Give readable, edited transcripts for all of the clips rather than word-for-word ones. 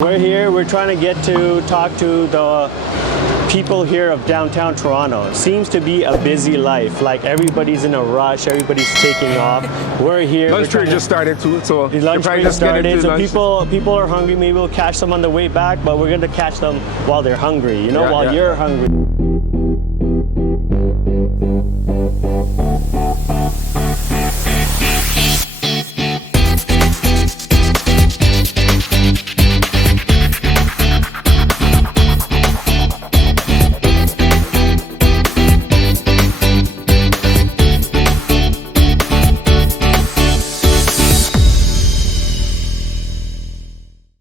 We're here, we're trying to get to talk to the people here of downtown Toronto. It seems to be a busy life, like everybody's in a rush, everybody's taking off. We're here. Lunch period just started too, so the lunch period started, so people are hungry. Maybe we'll catch them on the way back, but we're going to catch them while they're hungry, you know, while you're hungry.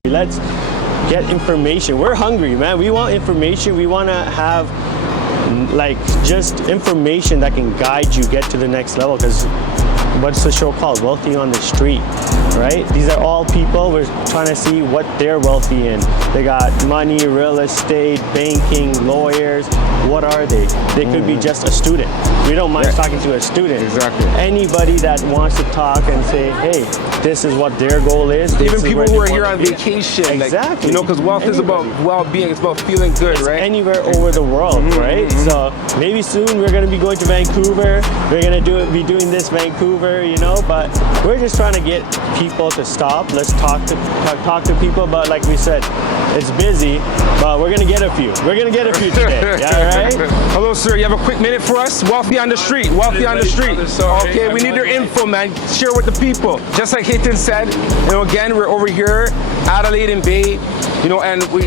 Let's get information. We're hungry, man. We want information. We want to have like just information that can guide you get to the next level, because what's the show called? Wealthy on the Street, right? These are all people. We're trying to see what they're wealthy in. They got money, real estate, banking, lawyers. What are they? They could be just a student. We don't mind talking to a student. Exactly. Anybody that wants to talk and say, hey, this is what their goal is. Even people who are here on vacation. Exactly. Like, you know, because wealth is about well-being. It's about feeling good, right? Anywhere over the world, right? So maybe soon we're going to be going to Vancouver. We're going to be doing this Vancouver, you know, but we're just trying to get people to stop. Let's talk to people, but like we said, it's busy, but we're going to get a few. We're going to get a few today. Yeah, right? Hello, sir. You have a quick minute for us? Wealthy on the Street. Wealthy on the Street. Okay, we need your info, man. Share with the people. Just like Hinton said, you know, again, we're over here, Adelaide and Bay, you know, and we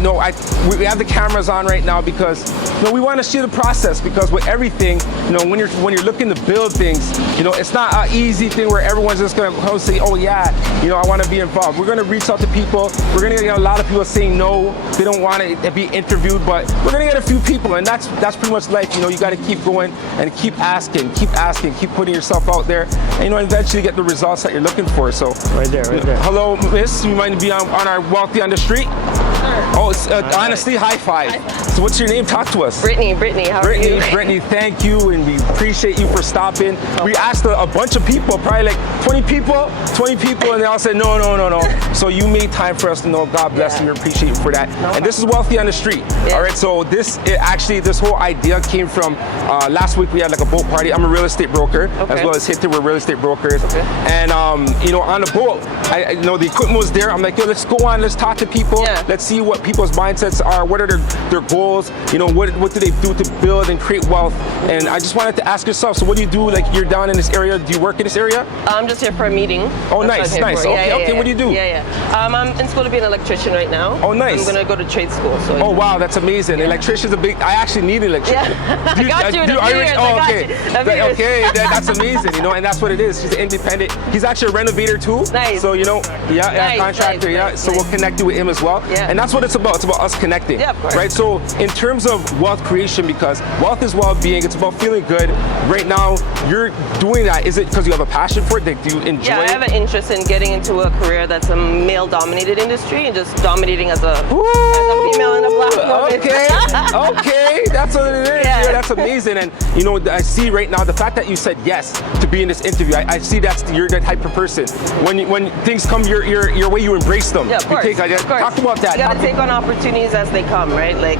have the cameras on right now because, you know, we want to see the process, because with everything, you know, when you're looking to build things, you know, it's not an easy thing where everyone's just going to say, oh yeah, you know, I want to be involved. We're going to reach out to people. We're going to get a lot of people saying no, they don't want to be interviewed, but we're going to get a few people, and that's pretty much life. You know, you got to keep going and keep asking, keep putting yourself out there, and, you know, eventually get the results that you're looking for. So right there. Hello, miss, you might be on our Wealthy on the Street. Oh, it's, honestly, high five. So what's your name? Talk to us. Brittany, how are you? Brittany, thank you, and we appreciate you for stopping. We asked a bunch of people, probably like 20 people, and they all said no. So you made time for us to know. God bless you. We appreciate you for that. And this is Wealthy on the Street. All right, so this whole idea came from last week. We had like a boat party. I'm a real estate broker, as well as Hinton. We're real estate brokers. And you know, on the boat, you know, the equipment was there. I'm like, yo, let's go on, let's talk to people. Let's see what people's mindsets are. What are their goals? You know, what do they do to build and create wealth? And I just wanted to ask yourself, so what do you do? Like, you're down in this area. Do you work in this area? I'm just here for a meeting. Oh, nice. Okay, what do you do? I'm in school to be an electrician right now. Oh, nice. I'm gonna go to trade school. So oh, wow, that's amazing. Electrician's I actually need an electrician. I got you in a few years. Okay, that's amazing, you know, and that's what it is. She's independent. He's actually a renovator too. Nice. So, you know, contractor, so we'll connect you with him as well. And that's what it's about. It's about us connecting. Yeah, of course. Right? So in terms of wealth creation, because wealth is well-being, it's about feeling good. Right now, you're doing that. Is it because you have a passion for it? Like, do you enjoy it? Yeah, I have an interest in getting into a career that's a male-dominated industry and just dominating as a female in a black woman. Okay, that's what it is. Yeah, that's amazing. And you know, I see right now the fact that you said yes to be in this interview. I see you're that type of person. When things come your way, you embrace them. Yeah, of course. Talk about that. You gotta take on opportunities as they come, right? Like,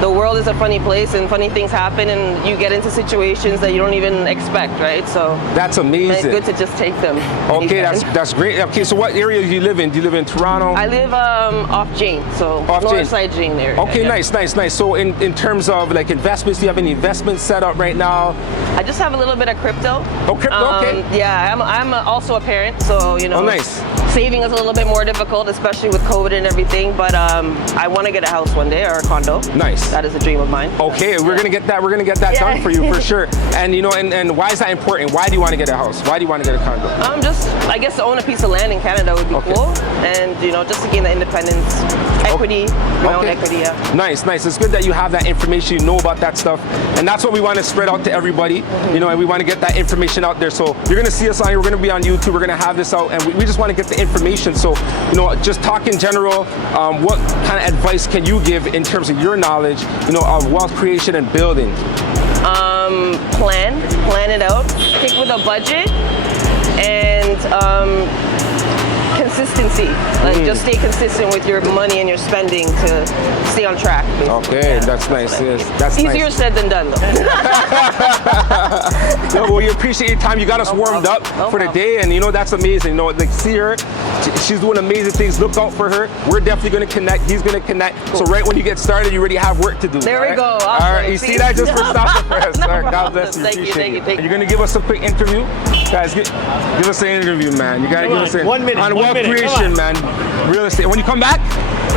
the world is a funny place, and funny things happen, and you get into situations that you don't even expect, right? So that's amazing. It's good to just take them. Okay, that's great. Okay, so what area do you live in? Do you live in Toronto? I live off Jane, so Northside Jane area. Okay, nice. So in terms of like investments, do you have any investments set up right now? I just have a little bit of crypto. Oh, crypto. Okay. Yeah, I'm also a parent, so you know. Oh, nice. Saving is a little bit more difficult, especially with COVID and everything. But I want to get a house one day, or a condo. Nice. That is a dream of mine. Okay, we're gonna get that. We're gonna get that done for you for sure. And you know, and why is that important? Why do you want to get a house? Why do you want to get a condo? Just I guess to own a piece of land in Canada would be cool, and you know, just to gain the independence, equity, my own equity. Yeah. Nice. It's good that you have that information. You know about that stuff, and that's what we want to spread out to everybody. You know, and we want to get that information out there. So you're gonna see us on here. We're gonna be on YouTube. We're gonna have this out, and we just want to get the information. So, you know, just talk in general, what kind of advice can you give in terms of your knowledge, you know, of wealth creation and building? Plan it out, stick with a budget, and consistency. Like just stay consistent with your money and your spending to stay on track. Basically. Okay, that's nice. Yes, that's Easier nice. said than done, though. No, well, we appreciate your time. You got us warmed up for the day, and you know that's amazing. You know, like see her, she's doing amazing things. Look out for her. We're definitely going to connect. He's going to connect. Cool. So right when you get started, you already have work to do. There we go. Awesome. All right, you see that just for stopping for us. All right, God bless you. Thank you, thank you, thank you. You're going to give us a quick interview, guys. Give us an interview, man. You got to give us 1 minute. on 1 wealth minute. creation, man. Real estate. When you come back.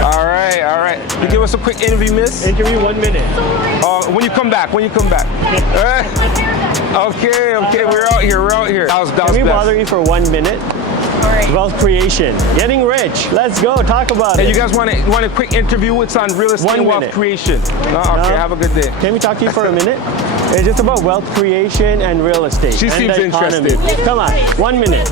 All right, all right. You give us a quick interview, miss. Interview 1 minute. When you come back. Okay, we're out here. That was Can we best. bother you for 1 minute? Wealth creation, getting rich. Let's go talk about Hey, it. you guys want a quick interview? It's on real estate 1 and wealth minute. creation. Okay, have a good day. Can we talk to you for a minute? It's just about wealth creation and real estate. She and seems the economy. interested. Come on, 1 minute.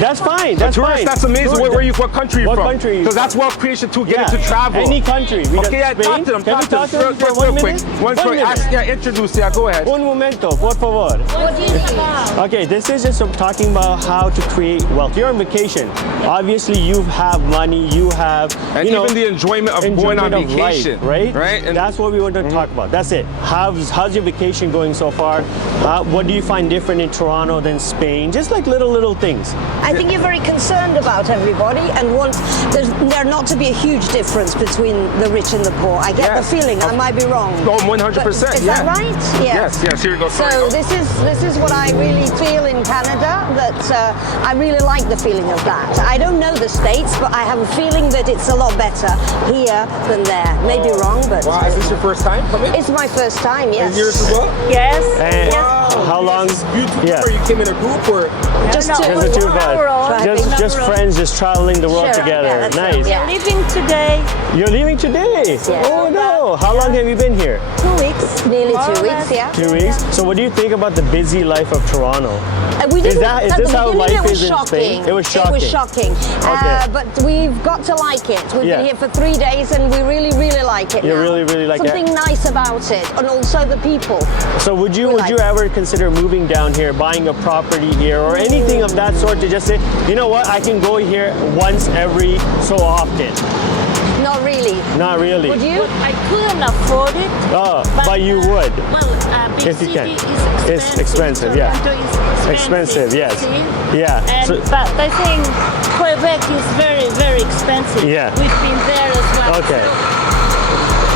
That's fine. That's Tourist, fine. that's amazing. What country are you What from? country are you Because from? that's wealth creation too. Get Yeah, into travel. Any country. We Okay, got talk Spain. to them. Can we talk to them for real 1 quick. minute? One quick. Introduce. Yeah, go ahead. Un momento, por favor. What do you think about? Okay, this is just talking about how to create wealth. You're on vacation. Obviously, you have money. You have, And you know, even the enjoyment of going on of vacation, life, right? Right. And that's what we want to talk about. That's it. How's your vacation going so far? What do you find different in Toronto than Spain? Just like little things. I think you're very concerned about everybody and want there not to be a huge difference between the rich and the poor. I get the feeling. I might be wrong. Oh, 100%. But is that right? Yeah. Yes. Here you go. So this is what I really feel in Canada. That I really like the feeling of that. I don't know the States, but I have a feeling that it's a lot better here than there. Maybe wrong, but Wow, is this your first time coming? it's my first time. Yes. Is yours as well? Yes. And Yes. how long? YouTube, Yeah. or you came in a group, or Just Just the two of us. Driving. Just friends, just traveling the world Sure, together. yeah, that's Nice. it, yeah. Leaving today. You're leaving today? Oh no! How long have you been here? 2 weeks, nearly 2 weeks. Yeah. 2 weeks. So what do you think about the busy life of Toronto? We didn't, Is at this the how beginning life it was is in shocking. Spain? It was shocking. It was shocking. Okay. But we've got to like it. We've Yeah. been here for 3 days and we really like it You now. really like it? Something nice about it, and also the people. So would you like it. ever consider moving down here, buying a property here, or anything of that sort to just say, you know what, I can go here once every so often? Not really. Not really. Would you? I couldn't afford it. Oh, but you would. Well, big If you city can. is It's expensive, yeah. Toronto is Expensive, yes. see? Yeah. And, So- but I think Quebec is very expensive. Yeah. We've been there as well. Okay.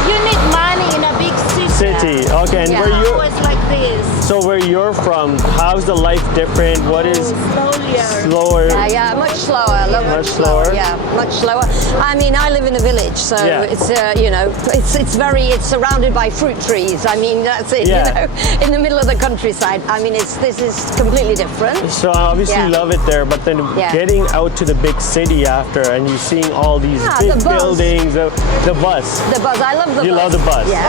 So you need money in a big city. Okay, and Yeah. where you Always like this. so where you're from, how's the life different? What is Slowly. slower? Yeah, much slower. A lot Much slower? Yeah, much slower. I mean, I live in a village, so Yeah. it's it's surrounded by fruit trees. I mean, that's it. Yeah. You know, in the middle of the countryside. I mean, this is completely different. So I obviously Yeah. love it there, but then Yeah. getting out to the big city after and you seeing all these Yeah, big the bus. buildings, the bus. The buzz. I love the You buzz. love the buzz. Yeah.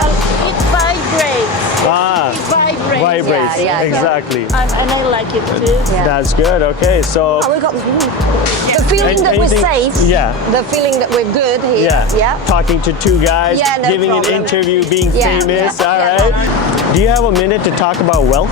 It vibrates. Ah, It vibrates. vibrates. Yeah, Exactly. And I like it too. Yeah. That's good. Okay, so Oh, we got the feeling that we're anything- safe. Yeah. The feeling that we're good here. Yeah. Yeah. Talking to two guys, Yeah, no giving problem. an interview, being Yeah, famous. yeah, All yeah. right. Do you have a minute to talk about wealth?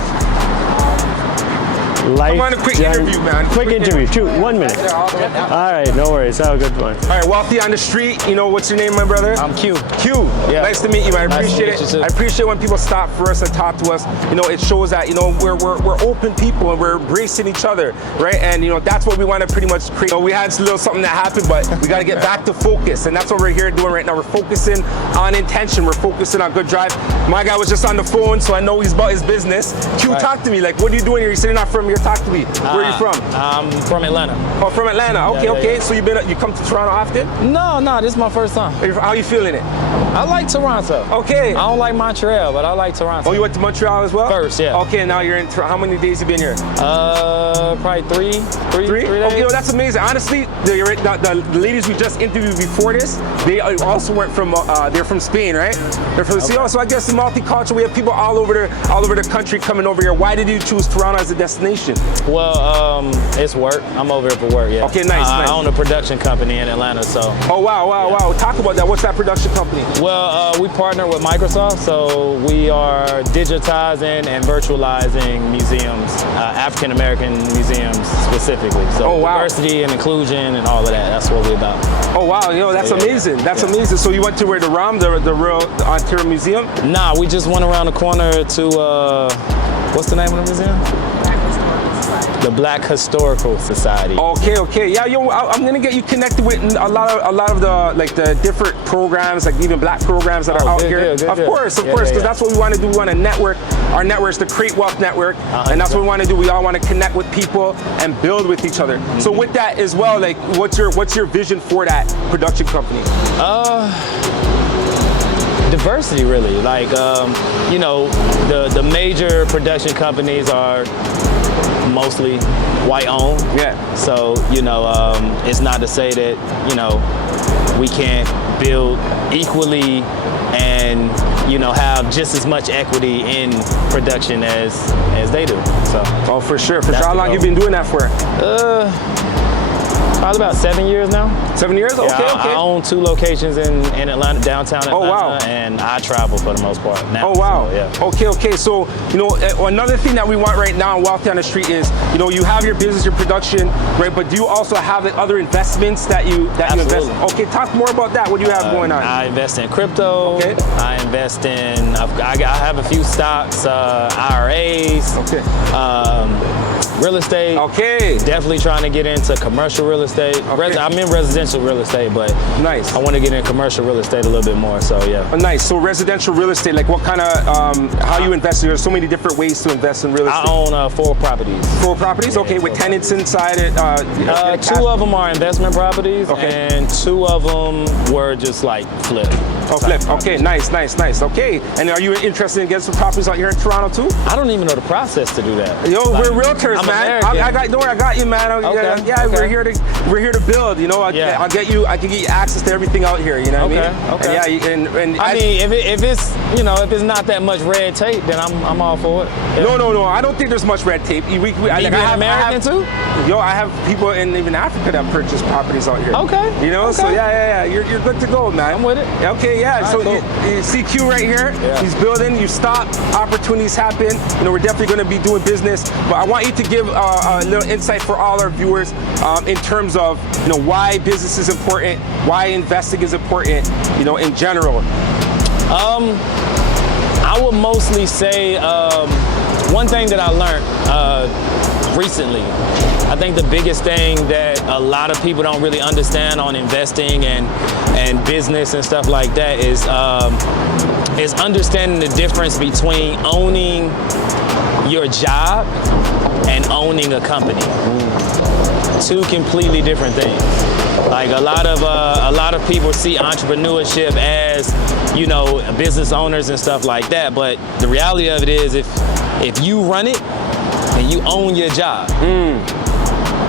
Life. Come on, a quick interview, man. Quick interview. 1 minute. All right, no worries. Have a good one. all right, wealthy on the street. You know, what's your name, my brother? I'm Q. Q. Yeah. Nice to meet you, man. I Nice to appreciate meet you it. too. I appreciate when people stop for us and talk to us. You know, it shows that, you know, we're open people and we're embracing each other, right? And, you know, that's what we want to pretty much create. You know, we had a little something that happened, but we got to get back to focus. And that's what we're here doing right now. We're focusing on intention. We're focusing on good drive. My guy was just on the phone, so I know he's about his business. Q, talk to me. Like, what are you doing here? You said you're not from here. Talk to me. Where are you from? I'm from Atlanta. Oh, from Atlanta. Okay, Yeah, okay. yeah. So you come to Toronto often? No, this is my first time. How you feeling it? I like Toronto. Okay. I don't like Montreal, but I like Toronto. Oh, you went to Montreal as well? First, yeah. Okay, now you're in Toronto. How many days you been here? Probably three Three? days. Okay, well, that's amazing. Honestly, the ladies we just interviewed before this, they also went from, they're from Spain, right? They're from so I guess the multicultural, we have people all over the country coming over here. Why did you choose Toronto as a destination? location? Well, it's work. I'm over here for work, yeah. Okay, nice, I nice. own a production company in Atlanta, so. Oh, wow. Talk about that. What's that production company? Well, we partner with Microsoft, so we are digitizing and virtualizing museums, African American museums specifically. So Oh, wow. diversity and inclusion and all of that. That's what we're about. Oh, wow. That's Yeah. amazing. That's Yeah. amazing. So you went to where the ROM, the real Ontario Museum? Nah, we just went around the corner to what's the name of the museum? The Black Historical Society. Okay. Yeah, I'm gonna get you connected with a lot of the different programs, like even black programs that are out good here. deal, good Of deal. course, Yeah, because yeah. that's what we want to do. We want to network. Our network is the Create Wealth Network, and that's what we want to do. We all want to connect with people and build with each other. So with that as well, like, what's your vision for that production company? Diversity, really. Like, the major production companies are mostly white owned. Yeah. So, it's not to say that, we can't build equally and, have just as much equity in production as they do. So, Oh, for sure. That's How the long goal. you been doing that for? probably about 7 years now. 7 years? Okay, Yeah, okay. I own 2 locations in Atlanta, downtown Atlanta. Oh, wow. And I travel for the most part now. Oh, wow. So, yeah. Okay. So, another thing that we want right now in Wealthy on the Street is, you have your business, your production, right? But do you also have like, other investments that you invest Absolutely. in? Okay, talk more about that. What do you have going on? I invest in crypto. Okay. I invest in, I have a few stocks, IRAs, Okay. real estate. Okay. Definitely trying to get into commercial real estate. Okay. I'm in residential real estate, but Nice. I want to get in commercial real estate a little bit more, so yeah. Nice. So residential real estate, like what kind of, how you invest? There's so many different ways to invest in real I estate. own 4 properties. 4 properties? Okay, with tenants inside it. 2 of them are investment properties, Okay. and 2 of them were just like flip. Oh, flip. Okay, nice. Okay. And are you interested in getting some properties out here in Toronto too? I don't even know the process to do that. Yo, Like, we're realtors, I'm man. American. Don't worry, I got you, man. Okay, Yeah, okay. we're here to build. Yeah. I can get you access to everything out here. You know what I mean? Okay. And yeah, and I mean, if it's not that much red tape, then I'm all for it. Yeah. no. I don't think there's much red tape. You being American too? Yo, I have people in even Africa that purchase properties out here. Okay. So Okay. yeah. You're good to go, man. I'm with it. Okay, yeah. All So right, you see Q right here. Yeah. He's building. You stop. Opportunities happen. We're definitely going to be doing business. But I want you to give a little insight for all our viewers in terms of why business is important, why investing is important, in general. I would mostly say one thing that I learned recently. I think the biggest thing that a lot of people don't really understand on investing and business and stuff like that is understanding the difference between owning your job and owning a company. 2 completely different things. Like a lot of people see entrepreneurship as, business owners and stuff like that. But the reality of it is, if you run it and you own your job,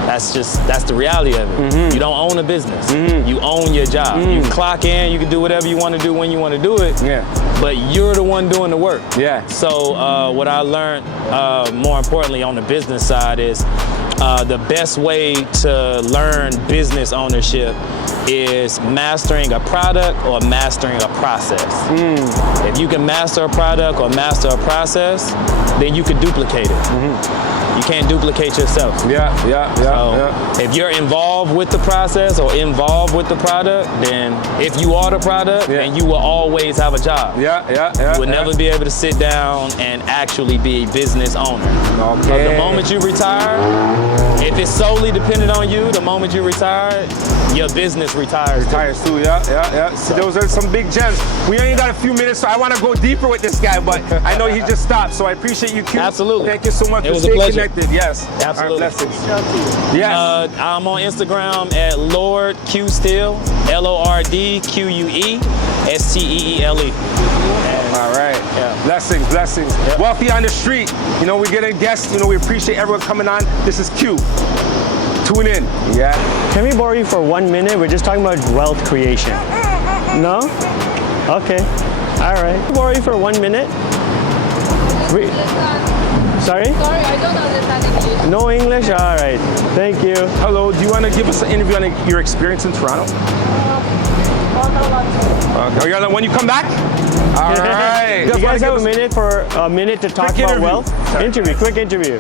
that's the reality of it. Mm-hmm. You don't own a business. You own your job. You can clock in. You can do whatever you want to do when you want to do it. Yeah. But you're the one doing the work. Yeah. So what I learned, more importantly on the business side, is the best way to learn business ownership is mastering a product or mastering a process. If you can master a product or master a process, then you can duplicate it. You can't duplicate yourself. So if you're involved with the process or involved with the product, then if you are the product, then you will always have a job. You will never be able to sit down and actually be a business owner. Okay. The moment you retire, if it's solely dependent on you, the moment you retire, your business retires. Tires too, yeah. So those are some big gems. We only got a few minutes, so I want to go deeper with this guy, but I know he just stopped, so I appreciate you, Q. Absolutely. Thank you so much It for was a staying pleasure. connected. Yes. Absolutely. Our blessings. Yes. I'm on Instagram at Lord Q Steele, LORDQUE STEELE. All right. Yeah. Blessings. Yep. Wealthy on the Street. We get a guest. We appreciate everyone coming on. This is Q. Tune in. Yeah. Can we borrow you for 1 minute? We're just talking about wealth creation. No? Okay. All right. Borrow you for 1 minute. Sorry? Sorry, I don't understand English. No English? All right. Thank you. Hello, do you want to give us an interview on your experience in Toronto? Okay. Oh, when you come back? All right. You guys have a minute to talk about wealth? Quick interview.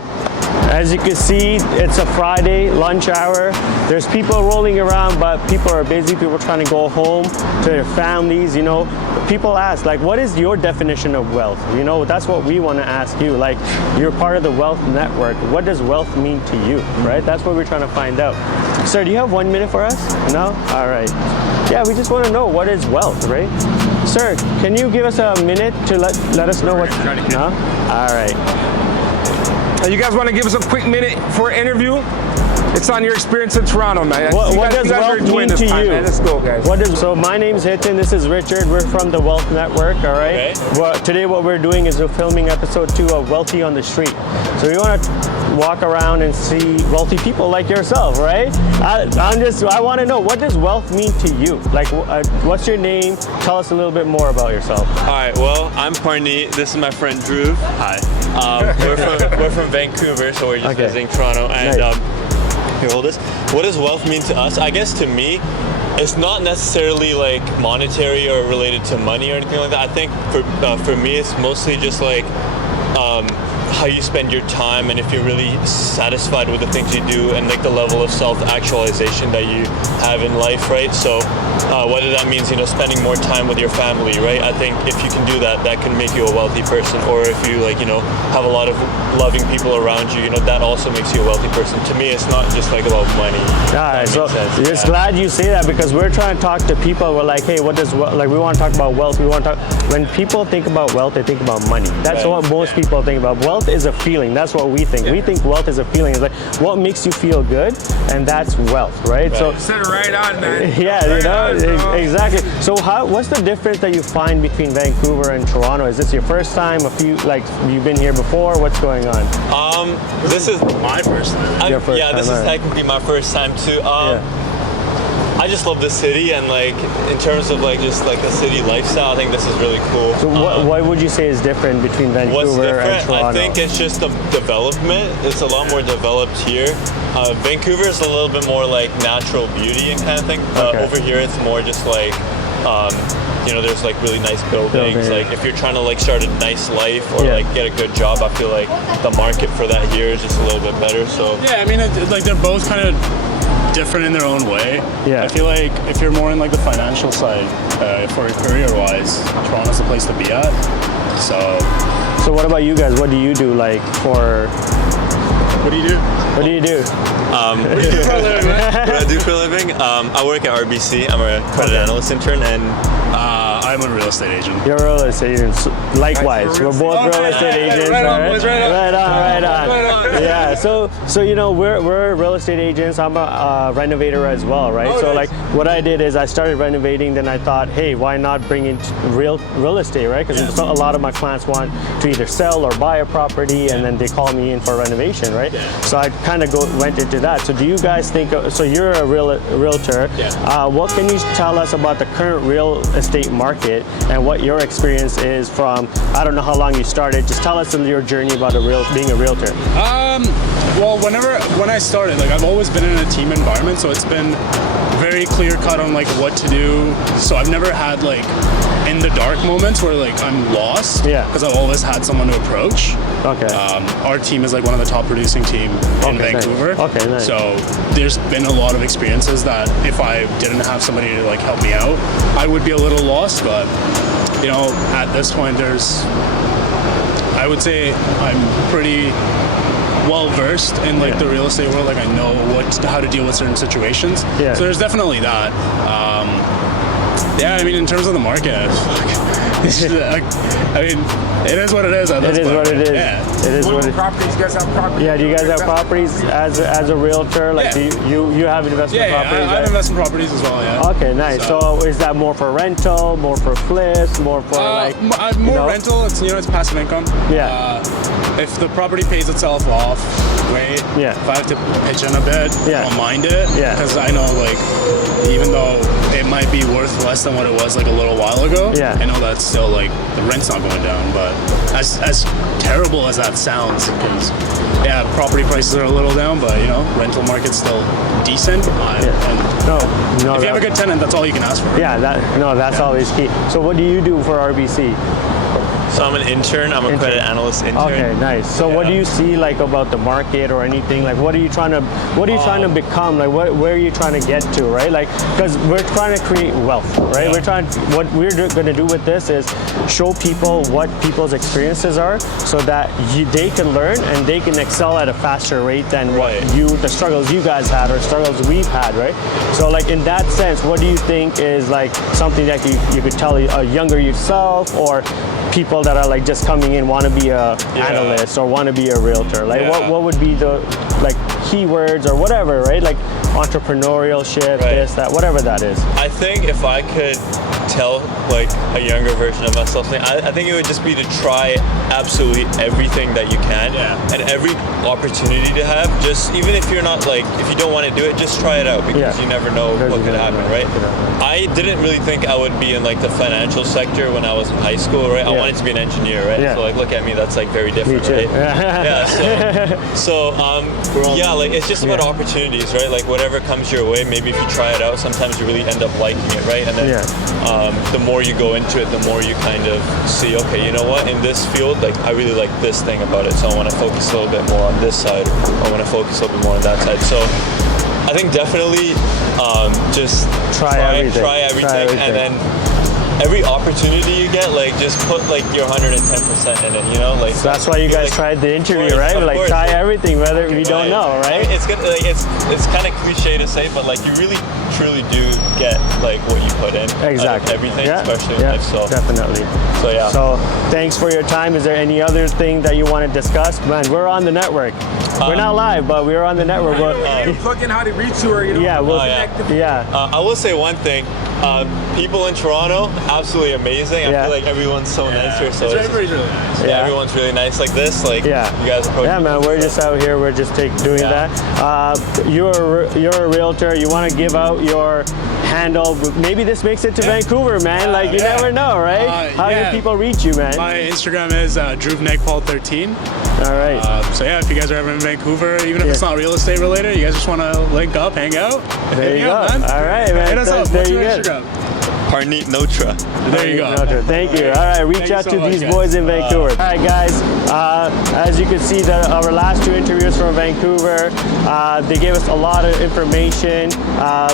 As you can see, it's a Friday lunch hour. There's people rolling around, but people are busy. People are trying to go home to their families, you know. People ask, like, what is your definition of wealth? You know, that's what we want to ask you. Like, you're part of the wealth network. What does wealth mean to you, right? That's what we're trying to find out. Sir, do you have 1 minute for us? No? All right. Yeah, we just want to know what is wealth, right? Sir, can you give us a minute to let us know what? No? All right. You guys want to give us a quick minute for an interview? It's on your experience in Toronto, man. What does wealth mean to you? Man. Let's go, guys. So my name's Hitin. This is Richard. We're from the Wealth Network. All right. Okay. Today, what we're doing is we're filming episode 2 of Wealthy on the Street. So we want to walk around and see wealthy people like yourself, right? I want to know, what does wealth mean to you? Like, what's your name? Tell us a little bit more about yourself. All right. Well, I'm Parneet. This is my friend Drew. Hi. We're from Vancouver, so we're just visiting Toronto. And here, hold this. What does wealth mean to us? I guess to me, it's not necessarily like monetary or related to money or anything like that. I think for me, it's mostly just like how you spend your time, and if you're really satisfied with the things you do, and like the level of self-actualization that you have in life, right? So whether that means, you know, spending more time with your family, right? I think if you can do that, that can make you a wealthy person. Or if you, like, you know, have a lot of loving people around you, you know, that also makes you a wealthy person. To me, it's not just like about money. All right, so just glad you say that, because we're trying to talk to people. We're like, hey, what does like, we want to talk about wealth. We want to talk. When people think about wealth, they think about money. That's what most people think about. Wealth is a feeling. That's what we think. We think wealth is a feeling. It's like what makes you feel good, and that's wealth, right? So sit right on, man. Yeah, you know, exactly. So what's the difference that you find between Vancouver and Toronto? Is this your first time? You've been here before? What's going on? This is my first time. Your first time, this is technically my first time too. I just love the city, and like in terms of like just like the city lifestyle, I think this is really cool. So what would you say is different between Vancouver and Toronto? I think it's just the development. It's a lot more developed here. Vancouver is a little bit more like natural beauty and kind of thing. Over here, it's more just like you know, there's like really nice buildings. Like if you're trying to like start a nice life or like get a good job, I feel like the market for that here is just a little bit better. So yeah, I mean, like they're both kind of different in their own way. Yeah. I feel like if you're more in like the financial side, for career-wise, Toronto's the place to be at. So what about you guys? What do you do like for? What do you do? What do you do? What do you do for a living, man? What I do for a living? I work at RBC. I'm a credit analyst intern, and I'm a real estate agent. You're a real estate agent. Likewise, we're both real estate agents. Right on. Yeah. So you know, we're real estate agents. I'm a renovator as well, right? So like, what I did is I started renovating. Then I thought, hey, why not bring in real estate, right? Because a lot of my clients want to either sell or buy a property, and then they call me in for renovation, right? So I kind of went into that. So do you guys think? So you're a realtor. What can you tell us about the current real estate market and what your experience is from? I don't know how long you started. Just tell us your journey about being a realtor. Well, when I started, like I've always been in a team environment, so it's been very clear cut on like what to do. So I've never had like in the dark moments where like I'm lost. Yeah. Because I've always had someone to approach. Okay. Our team is like one of the top producing team in Vancouver. Nice. Okay, nice. So there's been a lot of experiences that if I didn't have somebody to like help me out, I would be a little lost. But you know, at this point, I would say I'm pretty well versed in like the real estate world. Like I know how to deal with certain situations. Yeah. So there's definitely that. Yeah, I mean, in terms of the market, I mean, it is what it is. It is what it is. Yeah. It is what it is. Properties, you guys have properties? Yeah, do you guys have properties as a realtor? Like, do you have investment properties? I have investment properties as well. Yeah. Okay, nice. So is that more for rental, more for flips, more for more rental? It's it's passive income. Yeah. If the property pays itself off, great. Yeah. If I have to pitch in a bit, Yeah. I don't mind it. Yeah. Because I know like even though it might be worth less than what it was like a little while ago. Yeah. I know that's still like the rent's not going down, but as terrible as that sounds, because yeah, property prices are a little down, but you know, rental market's still decent. And No, if you have a good tenant, that's all you can ask for. Yeah, that's always key. So what do you do for RBC? So I'm an intern. I'm a credit analyst intern. Okay, nice. So what do you see like about the market or anything? Like what are you trying to become? Like where are you trying to get to, right? Like because we're trying to create wealth, right? Yeah. What we're going to do with this is show people what people's experiences are so that they can learn and they can excel at a faster rate than the struggles you guys had or struggles we've had, right? So like in that sense, what do you think is like something that you could tell a younger yourself or people that are like just coming in want to be a analyst or want to be a realtor? Like what would be the like keywords or whatever, right? Like entrepreneurship, this, that, whatever that is. I think if I could tell like a younger version of myself, I think it would just be to try absolutely everything that you can and every opportunity to have. Just even if you're not like, if you don't want to do it, just try it out because you never know what could happen, right? I didn't really think I would be in like the financial sector when I was in high school, right? I wanted to be an engineer, right? So like, look at me, that's like very different, right? Like it's just about opportunities, right? Like whatever comes your way, maybe if you try it out, sometimes you really end up liking it, right? And then the more you go into it, the more you kind of see, okay, you know what, in this field, like I really like this thing about it, so I want to focus a little bit more on this side, I want to focus a little bit more on that side. So I think definitely just try everything, and then every opportunity you get, like just put like your 110% in it, you know? Like so that's why you guys tried the interview, right? Like try everything, whether we don't know, right? It's good. Like it's kind of cliche to say, but like you really truly do get like what you put in. Exactly. Everything, especially in life. So definitely. So yeah. So thanks for your time. Is there any other thing that you want to discuss? Man, we're on the network. We're not live, but we're on the network. Plug in how to reach you, or you know. I will say one thing. People in Toronto, absolutely amazing. I feel like everyone's so nice here. So everybody's really nice. Everyone's really nice like this. Like you guys approach. Yeah, man, we're just out here. We're just doing that. You're a realtor. You want to give out your handle? Maybe this makes it to Vancouver, man. Like you never know, right? How do people reach you, man? My Instagram is drewvnegpaul13. All right. So yeah, if you guys are ever in Vancouver, even if it's not real estate related, you guys just want to link up, hang out. There you go. Man. All right, man. Hit us up. There What's you your go. Instagram? Parneet Notra. There you go. Notra. Thank you. All right, reach out to these boys in Vancouver. All right, guys. As you can see, our last two interviews from Vancouver, they gave us a lot of information.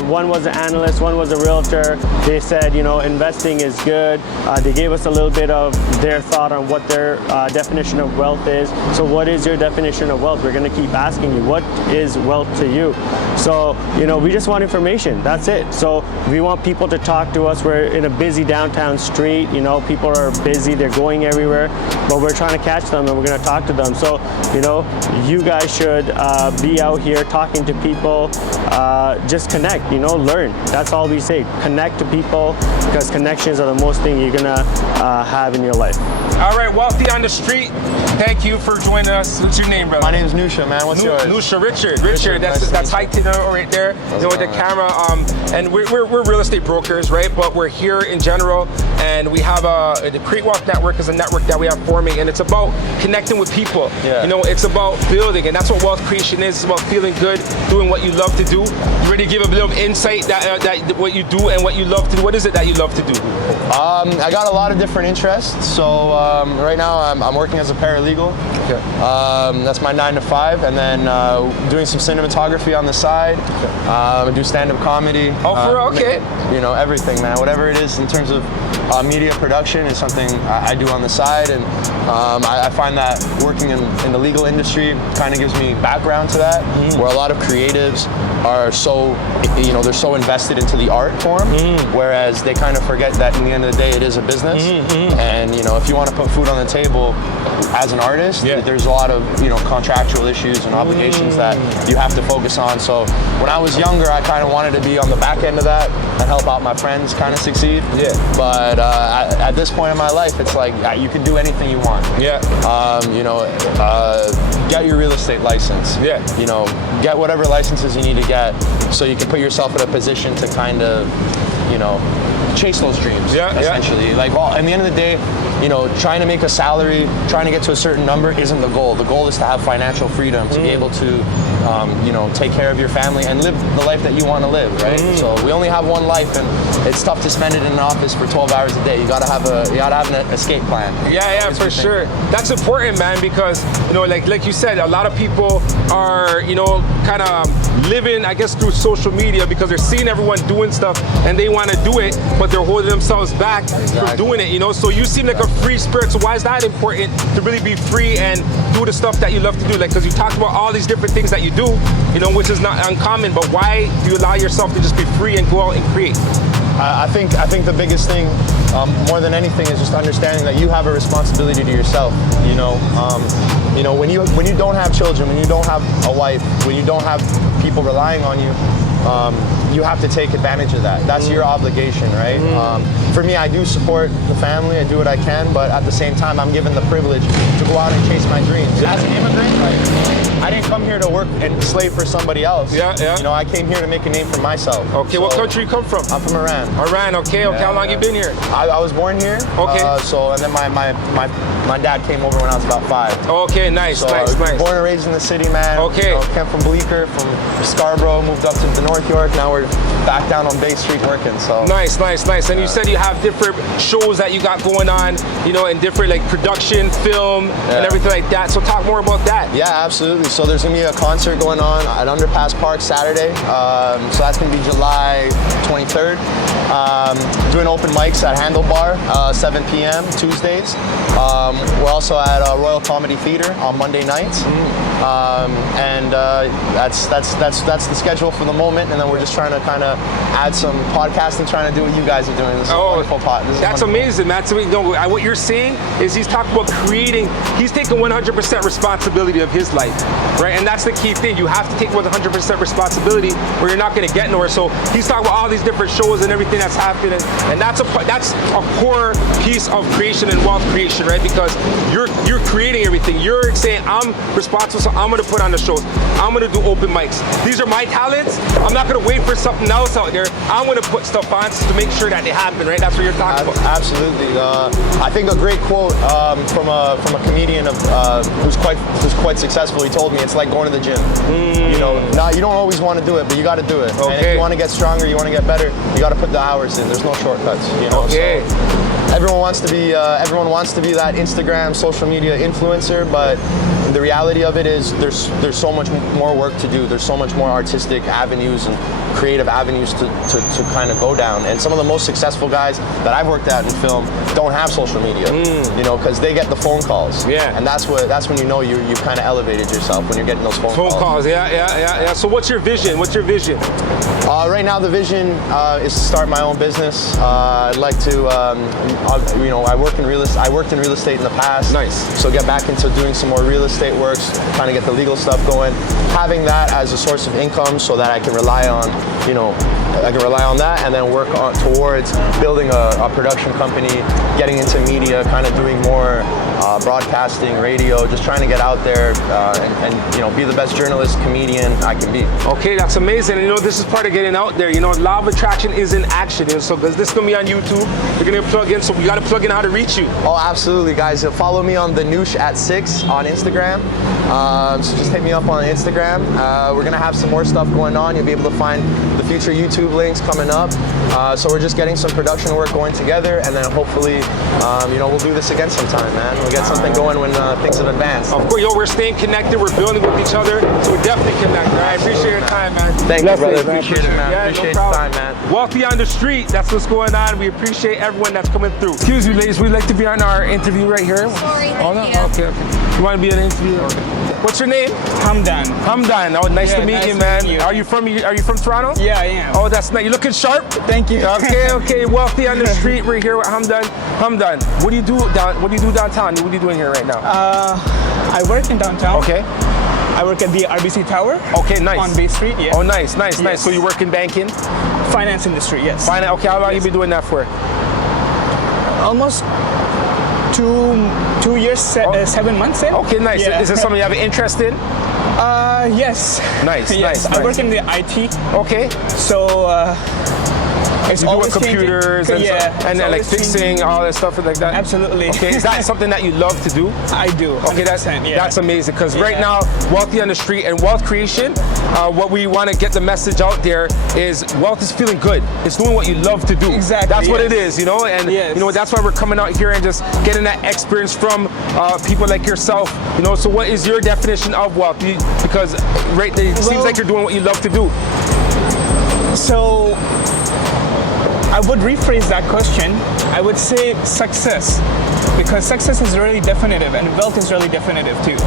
One was an analyst, one was a realtor. They said, you know, investing is good. They gave us a little bit of their thought on what their definition of wealth is. So what is your definition of wealth? We're going to keep asking you, what is wealth to you? So, you know, we just want information. That's it. So we want people to talk to us. We're in a busy downtown street. You know, people are busy. They're going everywhere. But we're trying to catch them and we're going to talk to them. So, you know, you guys should be out here talking to people. Just connect, you know, learn. That's all we say. Connect to people because connections are the most thing you're going to have in your life. All right, Wealthy on the Street. Thank you for joining us. What's your name, brother? My name's Nusha, man. What's yours? Nusha, Richard. That's high right there. You know, with the camera. And we're real estate brokers, right? But we're here in general, and we have the Create Wealth Network is a network that we have forming, and it's about connecting with people. Yeah. You know, it's about building, and that's what wealth creation is. It's about feeling good, doing what you love to do. You ready to give a little insight that what you do and what you love to do? What is it that you love to do? I got a lot of different interests. So right now I'm working as a paralegal. Okay. That's my 9 to 5, and then doing some cinematography on the side. I do stand-up comedy. Oh, for real? Okay. You know, everything, man. Whatever it is in terms of media production is something I do on the side, and I find that working in the legal industry kind of gives me background to that, where a lot of creatives are so, you know, they're so invested into the art form, whereas they kind of forget that in the end of the day it is a business, and you know, if you want to put food on the table as an artist, there's a lot of, you know, contractual issues and obligations that you have to focus on. So when I was younger, I kind of wanted to be on the back end of that and help out my friends kind of succeed. Yeah. But at this point in my life, it's like you can do anything you want. Yeah. You know, get your real estate license. Yeah. You know, get whatever licenses you need to get so you can put yourself in a position to kind of chase those dreams. Yeah, essentially. Like, well, at the end of the day, trying to make a salary, trying to get to a certain number isn't the goal. The goal is to have financial freedom, to be able to, take care of your family and live the life that you want to live, right? So we only have one life, and it's tough to spend it in an office for 12 hours a day. You gotta have an escape plan. Yeah, for sure. That's important, man, because like you said, a lot of people are kind of living, I guess, through social media because they're seeing everyone doing stuff and they want to do it, but they're holding themselves back from doing it. So you seem like a free spirit. So why is that important to really be free and do the stuff that you love to do? Like, because you talked about all these different things that you do, which is not uncommon. But why do you allow yourself to just be free and go out and create? I think the biggest thing, more than anything, is just understanding that you have a responsibility to yourself. When you don't have children, when you don't have a wife, when you don't have people relying on you, you have to take advantage of that. That's your obligation, right? For me, I do support the family. I do what I can, but at the same time, I'm given the privilege to go out and chase my dreams. As an immigrant, I didn't come here to work and slave for somebody else. Yeah. I came here to make a name for myself. Okay, what country you come from? I'm from Iran. Iran, okay. How long you been here? I was born here. Okay. And then my dad came over when I was about 5. Okay, nice. Born and raised in the city, man. Okay. Came from Bleecker, from Scarborough, moved up to the North York. Now we're back down on Bay Street working. So nice. And you said you have different shows that you got going on, and different like production, film, and everything like that. So talk more about that. Yeah, absolutely. So there's gonna be a concert going on at Underpass Park Saturday. So that's gonna be July 23rd. Doing open mics at Handlebar, 7 p.m. Tuesdays. We're also at Royal Comedy Theater on Monday nights. That's the schedule for the moment. And then we're just trying to kind of add some podcasting, trying to do what you guys are doing. This is a wonderful That's amazing. That's what you're saying is he's talking about creating. He's taking 100% responsibility of his life, right? And that's the key thing. You have to take 100% responsibility, or you're not going to get nowhere. So he's talking about all these different shows and everything that's happening, and that's a core piece of creation and wealth creation, right? Because you're creating everything. You're saying I'm responsible, so I'm going to put on the shows. I'm going to do open mics. These are my talents. I'm not going to wait for something else out there. I'm going to put stuff on to make sure that they happen, right? That's what you're talking about. Absolutely. I think a great quote from a comedian who's quite successful. He told me it's like going to the gym. You don't always want to do it, but you got to do it. Okay. And if you want to get stronger, you want to get better, you got to put the hours in. There's no shortcuts. Okay. So everyone wants to be that Instagram, social media influencer, but the reality of it is there's so much more work to do. There's so much more artistic avenues and creative avenues to kind of go down. And some of the most successful guys that I've worked at in film don't have social media, because they get the phone calls. Yeah. And that's when you know you kind of elevated yourself, when you're getting those phone calls. Yeah. So what's your vision? Right now the vision is to start my own business. I'd like to, I worked in real estate in the past. Nice. So get back into doing some more real estate works, trying to get the legal stuff going. Having that as a source of income so that I can rely on, that and then work towards building a production company, getting into media, kind of doing more broadcasting, radio, just trying to get out there and be the best journalist, comedian I can be. Okay, that's amazing. And this is part of getting out there. Law of attraction is in action. So because this is going to be on YouTube, you're going to plug in, so we got to plug in how to reach you. Oh, absolutely, guys. Follow me on the Noosh at 6 on Instagram. So just hit me up on Instagram. We're going to have some more stuff going on. You'll be able to find the future YouTube links coming up. So we're just getting some production work going together, and then hopefully, we'll do this again sometime, man. We'll get something going when things have advanced. Of course, we're staying connected. We're building with each other, so we're definitely connected. I appreciate your time, man. Thank you, brother. Appreciate it, man. Yeah, appreciate no the time, man. Wealthy on the street. That's what's going on. We appreciate everyone that's coming through. Excuse me, ladies. We'd like to be on our interview right here. Sorry, Okay. You want to be on an interview? Okay. What's your name? Hamdan. Oh, nice to meet nice you, man. To meet you. Are you from Toronto? Yeah, I am. Oh, that's nice. You're looking sharp. Thank you. Okay. Wealthy on the street. We're here with Hamdan. What do you do downtown? What are you doing here right now? I work in downtown. Okay. I work at the RBC Tower. Okay, nice. On Bay Street, yeah. Oh, nice. Yes. So you work in banking? Finance industry, yes. Okay, how long you been doing that for? Almost 2 years, 7 months in. Okay, nice. Yeah. Is this something you have an interest in? Yes. Nice. I work in the IT. Okay. So It's You do always with computers and, changing. stuff, and then like fixing all that stuff like that. Absolutely. Okay, is that something that you love to do? I do. Okay, that's 100%, yeah. that's amazing because right now, Wealthy on the Street and wealth creation, what we want to get the message out there is wealth is feeling good. It's doing what you love to do. Exactly. That's what yes. it is, you know, and Yes. you know that's why we're coming out here and just getting that experience from people like yourself. You know, so what is your definition of wealth? Because it seems like you're doing what you love to do. So I would rephrase that question. I would say success, because success is really definitive and wealth is really definitive too.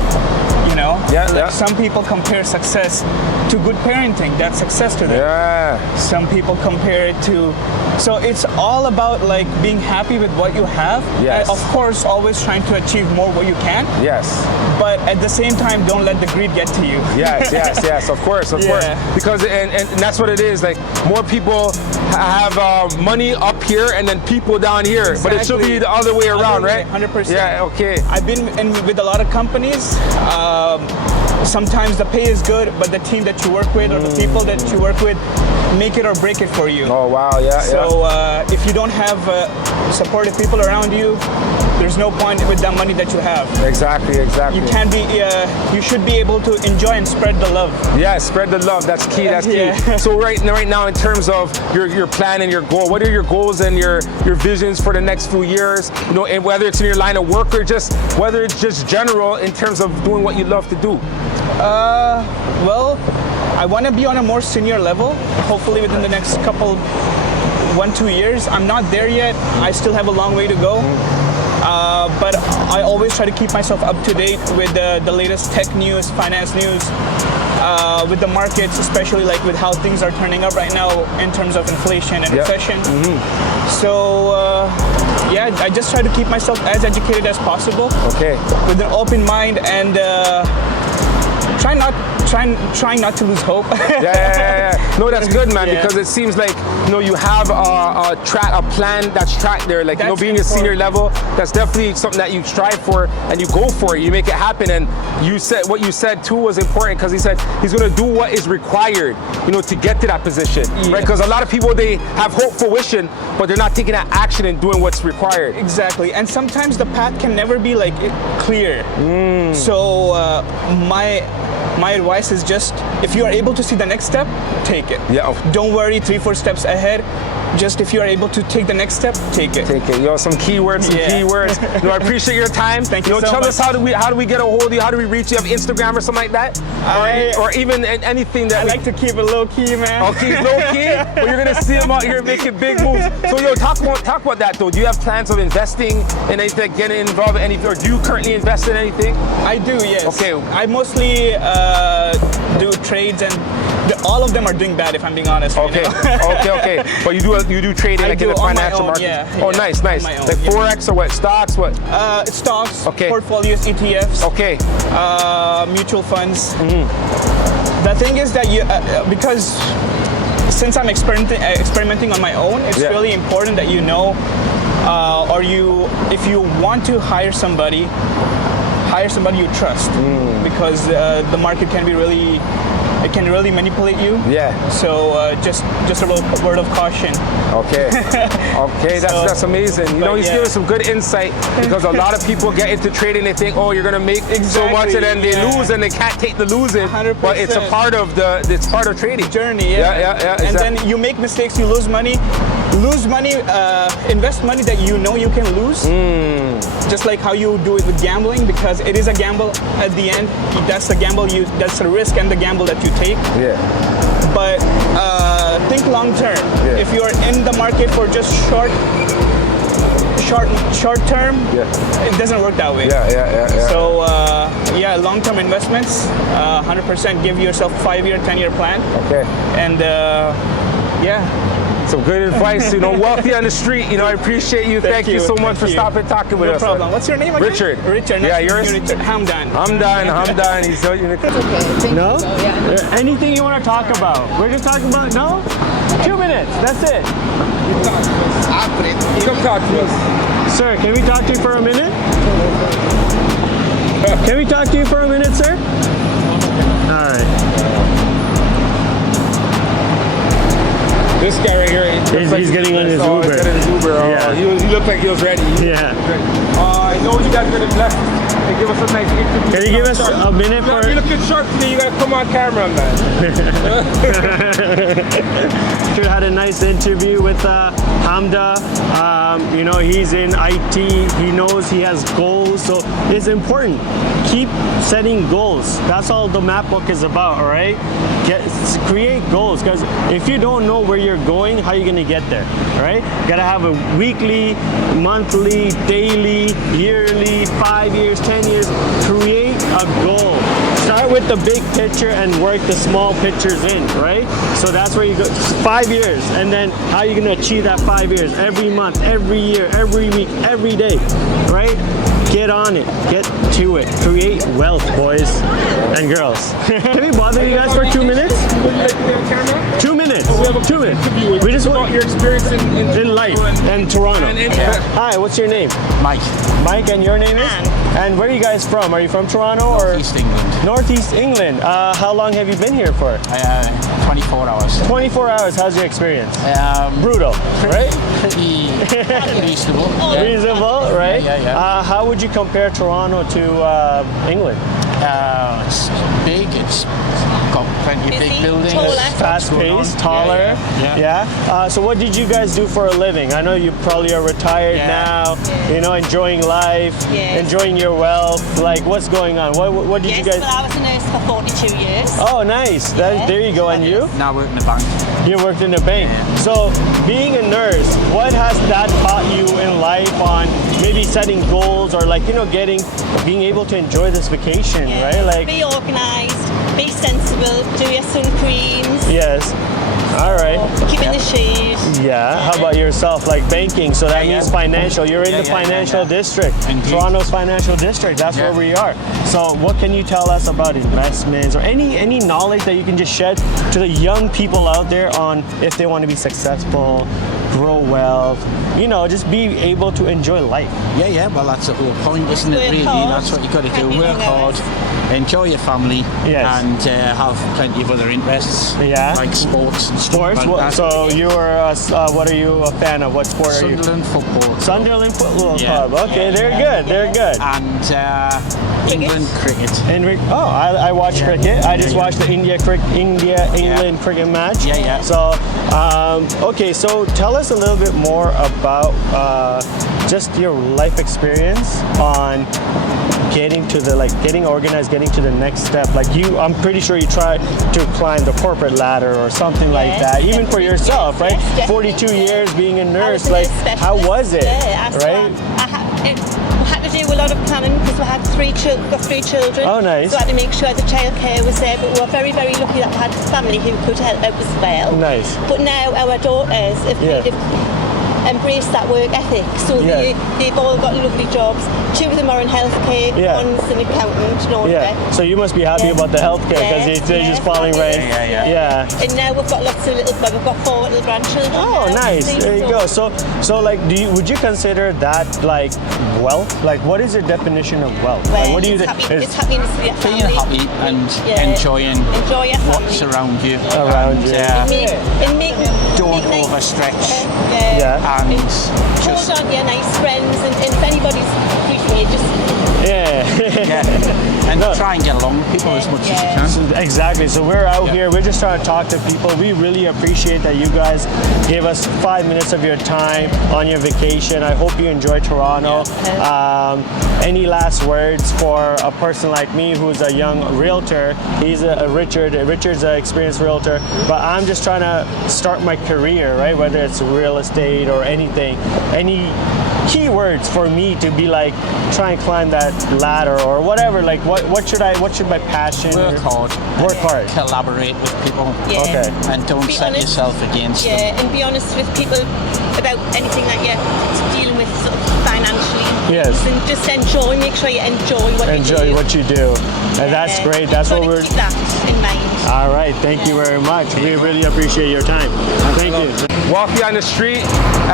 You know? Yeah. Some people compare success to good parenting. That's success to them. Yeah. Some people compare it to, so it's all about like being happy with what you have. Yes. And of course, always trying to achieve more what you can. Yes. But at the same time, don't let the greed get to you. Yes, of course. Because and that's what it is. Like more people have money up here and then people down here, but it should be the other way around, right? 100%. Yeah. Okay. I've been with a lot of companies. Sometimes the pay is good, but the team that you work with or the people that you work with make it or break it for you. Oh wow, yeah. So if you don't have supportive people around you, there's no point with the money that you have. Exactly. You can't be. You should be able to enjoy and spread the love. Yeah, spread the love. That's key. That's key. Yeah. So right now, in terms of your plan and your goal, what are your goals and your visions for the next few years? You know, and whether it's in your line of work or just whether it's just general in terms of doing what you love to do. Well, I want to be on a more senior level. Hopefully within the next couple, 1-2 years. I'm not there yet. I still have a long way to go. But I always try to keep myself up to date with the latest tech news, finance news, with the markets, especially like with how things are turning up right now in terms of inflation and recession. So I just try to keep myself as educated as possible. Okay. With an open mind and trying not to lose hope. Yeah. No, that's good, man, because it seems like you have a plan that's tracked there. Like being a senior level, that's definitely something that you strive for and you go for it. You make it happen. And you said what you said too was important because he said he's going to do what is required, to get to that position, right? Because a lot of people, they have hope for wishing, but they're not taking that action and doing what's required. Exactly. And sometimes the path can never be like clear. So my advice is just, if you are able to see the next step, take it. Yeah. Don't worry 3-4 steps ahead. Just if you are able to take the next step, take it. Take it. Some keywords, I appreciate your time. Thank you so tell much. us how do we get a hold of you? How do we reach you? Have Instagram or something like that? Or even anything that I like to keep it low key, man. Oh, keep low key? Well, you're gonna see him out here making big moves. So talk about that though. Do you have plans of investing in anything, getting involved in anything, or do you currently invest in anything? I do, yes. Okay. I mostly do trades, and all of them are doing bad, if I'm being honest. Okay. Okay. But you do trading like in the financial markets. Yeah. Oh, nice. Like Forex or what? Stocks? What? Stocks. Okay. Portfolios, ETFs. Okay. Mutual funds. The thing is that because since I'm experimenting on my own, it's really important that if you want to hire somebody you trust, because the market can be really manipulate you. Yeah. So just a little word of caution. Okay. That's amazing. He's giving some good insight, because a lot of people get into trading. They think, you're gonna make so much, and then they lose, and they can't take the losing. 100%. But it's part of trading Journey. Yeah. And then you make mistakes, you lose money. Invest money that you can lose. Just like how you do it with gambling, because it is a gamble at the end. That's the gamble that's the risk and the gamble that you take. Yeah. But think long term. Yeah. If you are in the market for just short term, it doesn't work that way. Yeah. So long term investments, 100% give yourself a 5-year, 10-year plan. Okay. And some good advice, wealthy on the street. I appreciate you. Thank you so much for stopping and talking with us. No problem. What's your name again? Richard. Richard. Yeah, yours? Richard. Hamdan. He's so unique. No? Anything you want to talk about? We're just talking about, no? 2 minutes, that's it. Come talk to us. Sir, can we talk to you for a minute? Can we talk to you for a minute, sir? All right. This guy right here, He's getting on his oh, Uber. He's getting his Uber. Oh, Yeah. he looked like he was ready. Yeah. I know you guys are gonna bless and give us a nice interview. Can you give us a minute for? You're looking sharp today. You gotta come on camera, man. We had a nice interview with Hamda. You know, he's in IT. He knows he has goals, so it's important. Keep setting goals. That's all the map book is about, all right? Create goals, because if you don't know where you're going, how are you going to get there, all right? You gotta have a weekly, monthly, daily, yearly, 5 years, 10 years. Create a goal. Start with the big picture and work the small pictures in, right? So that's where you go. 5 years, and then how are you going to achieve that 5 years? Every month, every year, every week, every day, right? Get on it. Get to it. Create wealth, boys and girls. Can we bother you guys for 2 minutes? 2 minutes. 2 minutes. We just want your experience in life and Toronto. Hi, what's your name? Mike. Mike, and your name is? And where are you guys from? Are you from Toronto or? Northeast England. Northeast England. How long have you been here for? 24 hours. 24 hours. How's your experience? Brutal, right? Pretty reasonable. Reasonable, right? Yeah. How would you compare Toronto to England? It's big. It's got plenty of big buildings. Fast-paced, taller. Yeah. So what did you guys do for a living? I know you probably are retired now. You know, enjoying life, enjoying your wealth. Like, what's going on? What did you guys? Well, I was a nurse for 42 years. Oh, nice. There you go. And you? Now I work in the bank. You worked in a bank. So, being a nurse, what has that taught you in life on maybe setting goals or like, you know, being able to enjoy this vacation, right? Like, be organised, be sensible, do your sun creams. Yes. All right. Keep in the shade. Yeah. How about yourself? Like banking, so that means financial. You're in the financial district. Toronto's financial district. That's where we are. So what can you tell us about investments or any knowledge that you can just shed to the young people out there on if they want to be successful, grow wealth, you know, just be able to enjoy life? Yeah. Well, that's the whole point, isn't it? Really, that's what you got to do. Work hard, enjoy your family, and have plenty of other interests. Yeah. Like sports. Sports? Like so you are, what are you a fan of? What sport are you? Sunderland Football. Sunderland Football Club. Okay, they're good. They're good. And England cricket. I watch cricket. I just watched the India-England cricket match. Yeah. So, okay, so tell us a little bit more about just your life experience on getting organized, getting to the next step. Like I'm pretty sure you tried to climb the corporate ladder or something like that, even for yourself, right? 42 years being a nurse, like how was it, right? I had to do a lot of planning because we had three children. Oh, nice. So I had to make sure the childcare was there, but we were very, very lucky that we had a family who could help out as well. Nice. But now our daughters have embrace that work ethic. So they've all got lovely jobs. Two of them are in healthcare, one's an accountant and all that. So you must be happy about the healthcare because they're just falling right. Yeah. And now we've got lots of we've got 4 little grandchildren. Oh, nice. There you go. So like, would you consider that like wealth? Like, what is your definition of wealth? Well, like, what do you it's happiness for your family. Being happy and enjoying what's around you. Don't overstretch. And hold on to your nice friends, and if anybody's greeting you, just and try and get along with people as much as you can. So, exactly. So we're out here. We're just trying to talk to people. We really appreciate that you guys gave us 5 minutes of your time on your vacation. I hope you enjoy Toronto. Any last words for a person like me who's a young realtor? He's Richard's an experienced realtor, but I'm just trying to start my career, right? Whether it's real estate or anything. Any keywords for me to be like try and climb that ladder or whatever? Like what should my passion? Work hard. Collaborate with people. Okay. And don't set yourself against them. And be honest with people about anything that you're dealing with sort of financially. Yes. And just make sure you enjoy what you do. And that's great. That's what we're keep that open mind. All right, thank you very much. We really appreciate your time. Thank you. Wealthy on the street.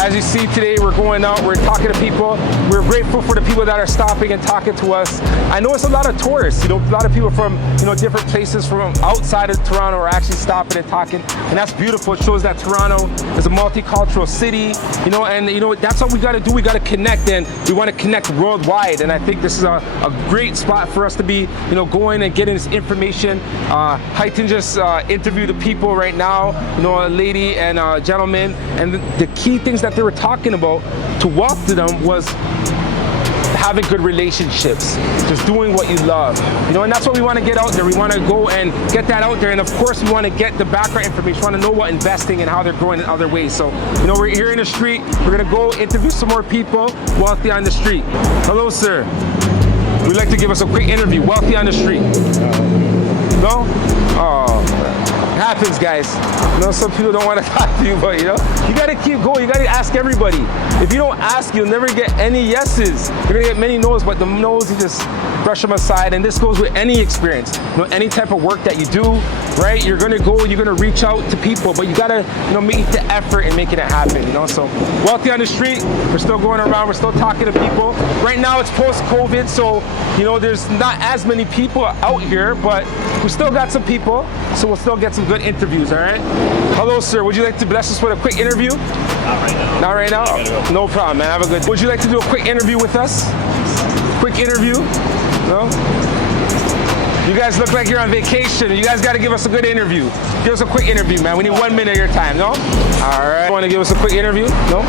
As you see today, we're going out, we're talking to people. We're grateful for the people that are stopping and talking to us. I know it's a lot of tourists, a lot of people from, different places from outside of Toronto are actually stopping and talking. And that's beautiful. It shows that Toronto is a multicultural city, and that's what we got to do. We got to connect, and we want to connect worldwide. And I think this is a great spot for us to be, going and getting this information. Heighton just interviewed the people right now, a lady and a gentleman, and the key things that they were talking about to wealth to them was having good relationships, just doing what you love, and that's what we want to get out there. We want to go and get that out there, and of course we want to get the background information. We want to know what investing and how they're growing in other ways. So, we're here in the street. We're gonna go interview some more people. Wealthy on the street. Hello, sir. We'd like to give us a quick interview. Wealthy on the street. No? Oh, it happens, guys. Some people don't want to talk to you, but you got to keep going. You got to ask everybody. If you don't ask, you'll never get any yeses. You're going to get many no's, but the no's, you just brush them aside. And this goes with any experience. Any type of work that you do, right? You're going to go, you're going to reach out to people, but you got to, make the effort and making it happen, So, Wealthy on the street, we're still going around, we're still talking to people. Right now it's post-COVID, so, there's not as many people out here, but we still got some people, so we'll still get some good interviews, all right? Hello, sir. Would you like to bless us with a quick interview? Not right now. Not right now? No problem, man. Have a good. Would you like to do a quick interview with us? Quick interview? No? You guys look like you're on vacation. You guys got to give us a good interview. Give us a quick interview, man. We need 1 minute of your time, no? All right. Want to give us a quick interview? No?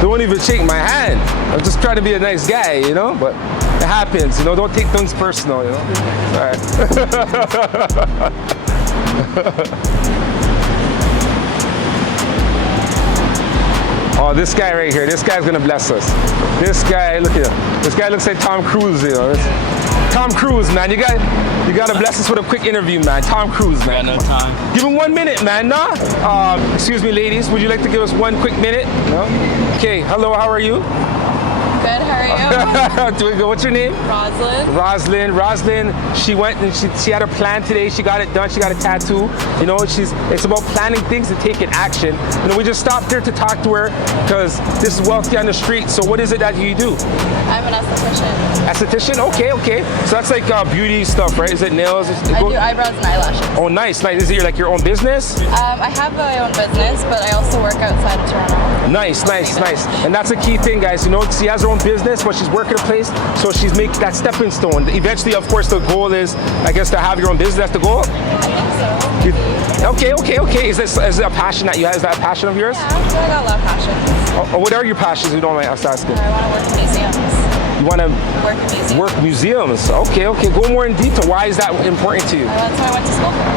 They won't even shake my hand. I'm just trying to be a nice guy, but it happens, don't take things personal, All right. Oh, this guy right here, this guy's gonna bless us. This guy, look at him. This guy looks like Tom Cruise, Tom Cruise, man. You gotta bless us with a quick interview, man. Tom Cruise, man. Got no time. Give him 1 minute, man. Nah. Excuse me, ladies. Would you like to give us 1 quick minute? No. Okay. Hello. How are you? Good, how are you? Doing good. What's your name? Roslyn, she went and she had a plan today. She got it done. She got a tattoo. It's about planning things and taking action. We just stopped here to talk to her because this is Wealthy on the Street. So what is it that you do? I'm an esthetician. Esthetician? Okay. So that's like beauty stuff, right? Is it nails? I do eyebrows and eyelashes. Oh, nice. Is it your own business? I have my own business, but I also work outside of Toronto. Nice. And that's a key thing, guys. She has her own business, but she's working a place, so she's making that stepping stone. Eventually, of course, the goal is, I guess, to have your own business. That's the goal? I think so. Okay. Is it a passion that you have? Is that a passion of yours? Yeah, I got a lot of passions. What are your passions, if you don't mind us asking? I want to work in museums. You want to work museums? Okay. Go more in detail. Why is that important to you? That's what I went to school for.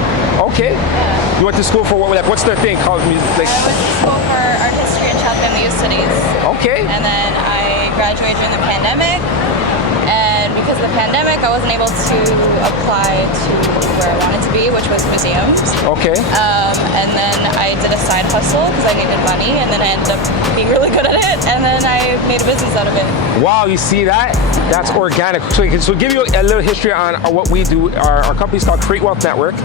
Okay. Yeah. You went to school for what? What's the thing called music? I went to school for art history and child family youth studies. Okay. And then I graduated during the pandemic. And because of the pandemic, I wasn't able to apply to where I wanted to be, which was museums. Okay. And then I did a side hustle because I needed money, and then I ended up being really good at it, and then I made a business out of it. Wow, you see that? That's organic. So give you a little history on what we do. Our company's called Create Wealth Network,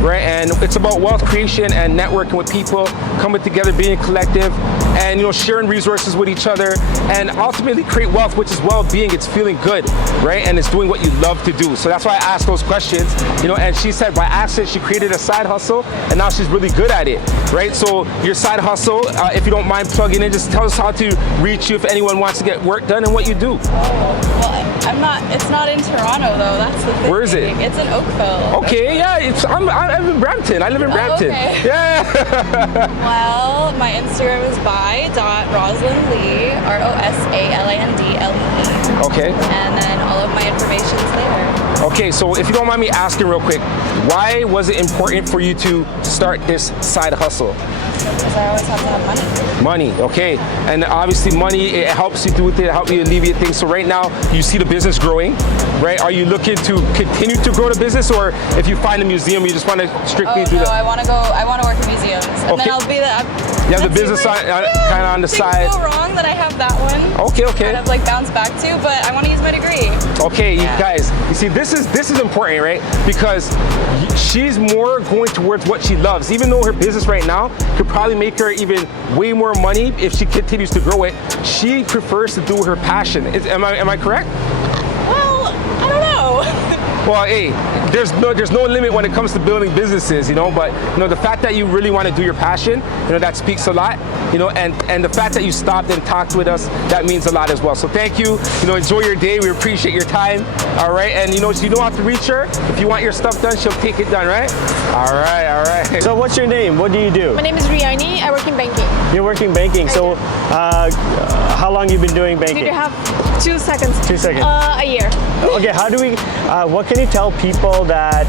right? And it's about wealth creation and networking with people, coming together, being collective, and sharing resources with each other, and ultimately create wealth, which is well-being. It's feeling good, right? And it's doing what you love to do. So that's why I asked those questions, and she said by accident she created a side hustle, and now she's really good at it, right? So your side hustle, if you don't mind plugging in, just tell us how to reach you if anyone wants to get work done and what you do. Well, it's not in Toronto though, that's the thing. Where is it? It's in Oakville. Okay, yeah, I'm in Brampton. I live in Brampton. Okay. Yeah. Well, my Instagram is by.RoslandLee, ROSALANDLE. Okay. And then all of my information's there. Okay, so if you don't mind me asking real quick, why was it important for you to start this side hustle? Because I always have to have money. Money, okay. And obviously money, it helps you do it, it helps you alleviate things. So right now, you see the business growing, right? Are you looking to continue to grow the business, or if you find a museum, you just want to strictly do that? I want to work in museums. And then I'll be you have the business kind of on the side. Things go wrong that I have that one. Okay. Kind of like bounce back to, but but I want to use my degree. Okay, you guys, you see, this is important, right? Because she's more going towards what she loves. Even though her business right now could probably make her even way more money if she continues to grow it, she prefers to do her passion. Am I correct? Well, I don't know. Well, hey, there's no limit when it comes to building businesses, you know, but you know, the fact that you really want to do your passion, you know, that speaks a lot, you know, and the fact that you stopped and talked with us, that means a lot as well. So thank you, you know, enjoy your day. We appreciate your time. All right, and you know how to reach her. If you want your stuff done, she'll take it done, right? All right. So what's your name? What do you do? My name is Riani. I work in banking. You're working banking. So how long you been doing banking? Did you have 2 seconds? 2 seconds. A year. Okay, how do we, what can you tell people that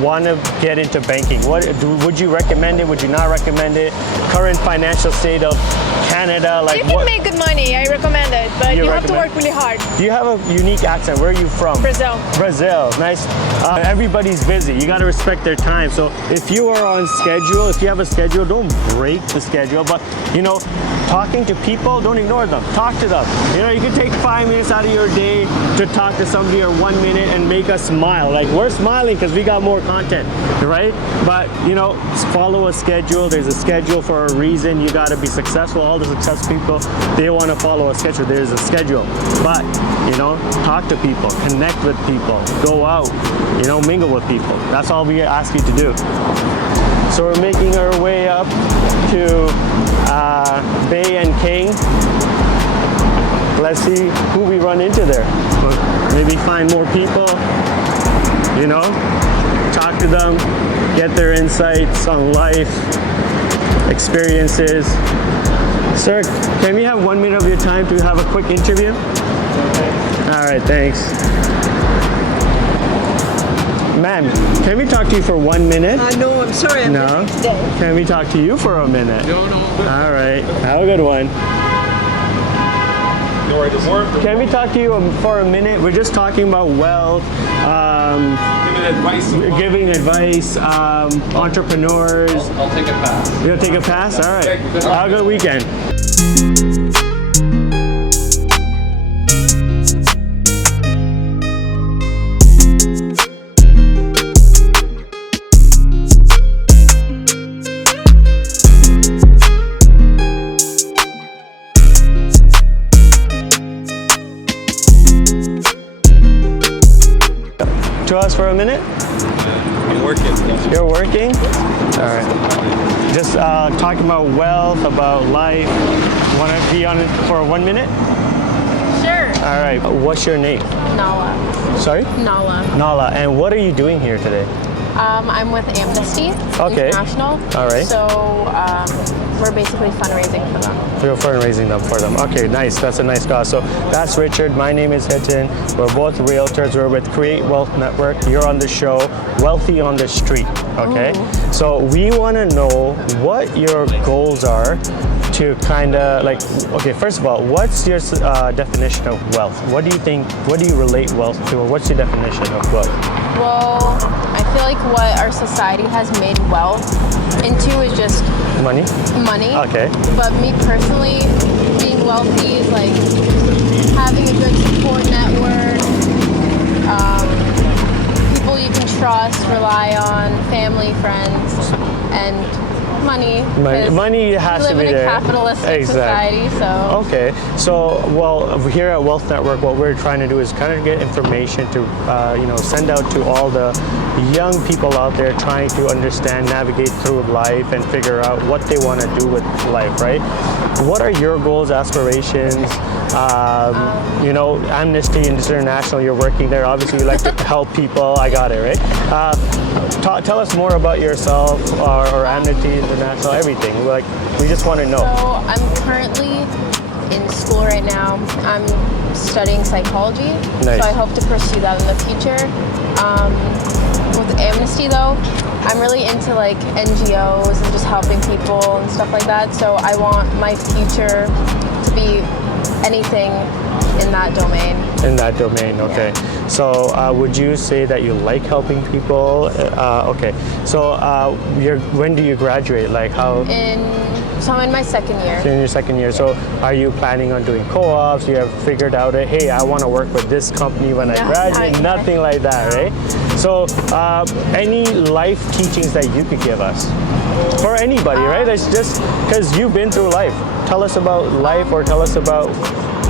want to get into banking? Would you recommend it? Would you not recommend it? Current financial state of Canada, like you can make good money. I recommend it, but you have to work really hard. You have a unique accent. Where are you from? Brazil. Brazil, nice. Everybody's busy. You got to respect their time. So if you are on schedule, if you have a schedule, don't break the schedule. But you know, talking to people, don't ignore them. Talk to them. You know, you can take 5 minutes out of your day to talk to somebody, or 1 minute, and make us smile. Like, we're smiling because we got more content, right? But you know, follow a schedule. There's a schedule for a reason. You got to be successful. All the successful people, they want to follow a schedule. There's a schedule. But you know, talk to people, connect with people, go out, you know, mingle with people. That's all we ask you to do. So we're making our way up to Bay and King. Let's see who we run into there. Maybe find more people, you know, talk to them, get their insights on life, experiences. Sir, can we have 1 minute of your time to have a quick interview? All right, thanks. Ma'am, can we talk to you for 1 minute? No, I'm sorry, I'm busy today. Can we talk to you for a minute? No. All right, have a good one. Can we talk to you for a minute? We're just talking about wealth, giving advice, entrepreneurs. I'll take a pass. You'll take a pass? All right. Have a good weekend. To us for a minute? I'm working. You're working? All right. Just talking about wealth, about life. Want to be on it for 1 minute? Sure. All right. What's your name? Nala. Sorry? Nala. Nala. And what are you doing here today? I'm with Amnesty International. All right. So we're basically fundraising for them. You're fundraising for them. Okay, nice. That's a nice cause. So that's Richard. My name is Hitin. We're both realtors. We're with Create Wealth Network. You're on the show, Wealthy on the Street. Okay. Ooh. So we want to know what your goals are to kind of like, okay, first of all, what's your definition of wealth? What do you think, what do you relate wealth to, or what's your definition of wealth? Well, I feel like what our society has made wealth into is just Money? Money. Okay. But me personally, being wealthy is like having a good support network, people you can trust, rely on, family, friends, and money. Money has to be there. We live in a capitalistic society, so. Okay, so well, here at Wealth Network, what we're trying to do is kind of get information to, you know, send out to all the young people out there trying to understand, navigate through life, and figure out what they want to do with life. Right? What are your goals, aspirations? You know, Amnesty International. You're working there. Obviously, you like to help people. I got it right. Tell us more about yourself or Amnesty International, everything. Like, we just want to know. So I'm currently in school right now. I'm studying psychology. Nice. So I hope to pursue that in the future. With Amnesty though, I'm really into like NGOs and just helping people and stuff like that. So I want my future to be anything in that domain. In that domain, okay. Yeah. So would you say that you like helping people? Okay. So when do you graduate? Like how? In So I'm in my second year. So in your second year. So are you planning on doing co-ops? You have figured out, hey, I want to work with this company when I graduate? Nothing like that, right? So any life teachings that you could give us? For anybody, right? It's just because you've been through life. Tell us about life, or tell us about...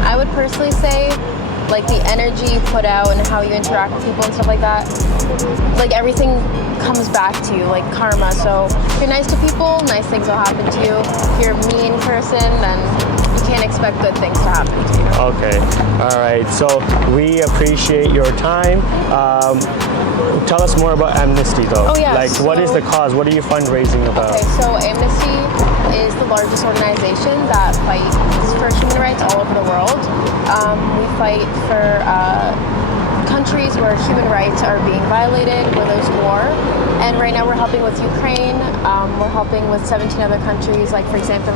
I would personally say, like, the energy you put out and how you interact with people and stuff like that, like, everything comes back to you, like karma. So if you're nice to people, nice things will happen to you. If you're a mean person, then you can't expect good things to happen to you. Okay, all right. So we appreciate your time. Tell us more about Amnesty, though. Oh, yeah. Like, what is the cause? What are you fundraising about? Okay, so Amnesty is the largest organization that fights for human rights all over the world. We fight for countries where human rights are being violated, where there's war. And right now we're helping with Ukraine. We're helping with 17 other countries, like, for example,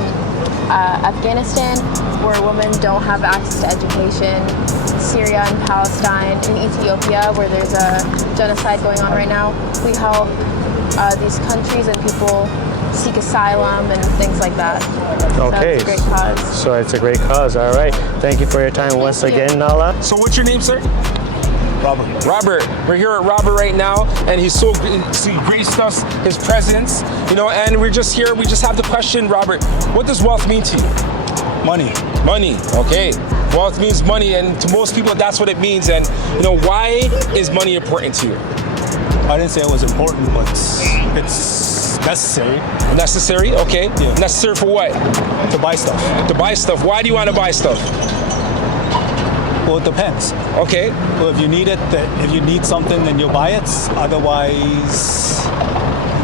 Afghanistan, where women don't have access to education. Syria and Palestine, in Ethiopia, where there's a genocide going on right now. We help these countries and people seek asylum and things like that. Okay. So it's a great cause. So it's a great cause. All right. Thank you for your time once again, Nala. So what's your name, sir? Robert. Robert. We're here at Robert right now, and he's so graced us his presence, and we're just here. We just have the question, Robert, what does wealth mean to you? Money. Money, okay. Wealth means money, and to most people that's what it means. And why is money important to you? I didn't say it was important, but it's necessary. Necessary, okay. Yeah. Necessary for what? To buy stuff. To buy stuff. Why do you want to buy stuff? Well, it depends. Okay. Well, if you need it, if you need something, then you'll buy it. Otherwise,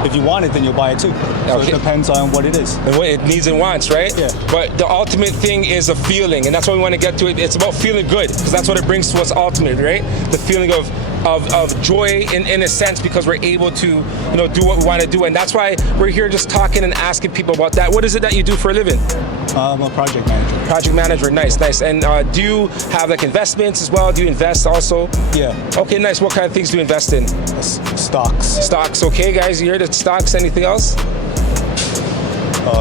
if you want it, then you'll buy it too. So Okay. it depends on what it is. And what it needs and wants, right? Yeah. But the ultimate thing is a feeling, and that's why we want to get to it. It's about feeling good, because that's what it brings to us ultimately, right? The feeling of joy in a sense, because we're able to do what we want to do. And that's why we're here just talking and asking people about that. What is it that you do for a living? I'm a project manager. Project manager, nice. And do you have like investments as well? Do you invest also? Yeah. Okay, nice. What kind of things do you invest in? Stocks. Stocks, okay, guys. You heard it, stocks. Anything else?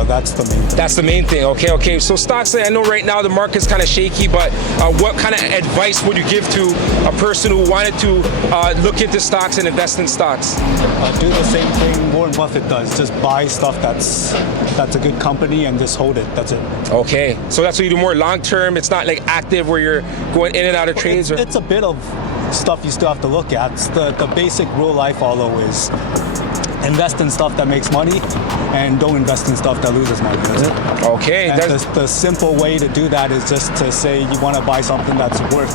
That's the main thing. That's the main thing. Okay. So stocks, I know right now the market's kind of shaky, but what kind of advice would you give to a person who wanted to look into stocks and invest in stocks? Do the same thing Warren Buffett does. Just buy stuff that's a good company and just hold it. That's it. Okay. So that's what you do more long term. It's not like active where you're going in and out of trades. It's a bit of stuff you still have to look at. The basic rule I follow is invest in stuff that makes money and don't invest in stuff that loses money. That's it. Okay. And the simple way to do that is just to say you want to buy something that's worth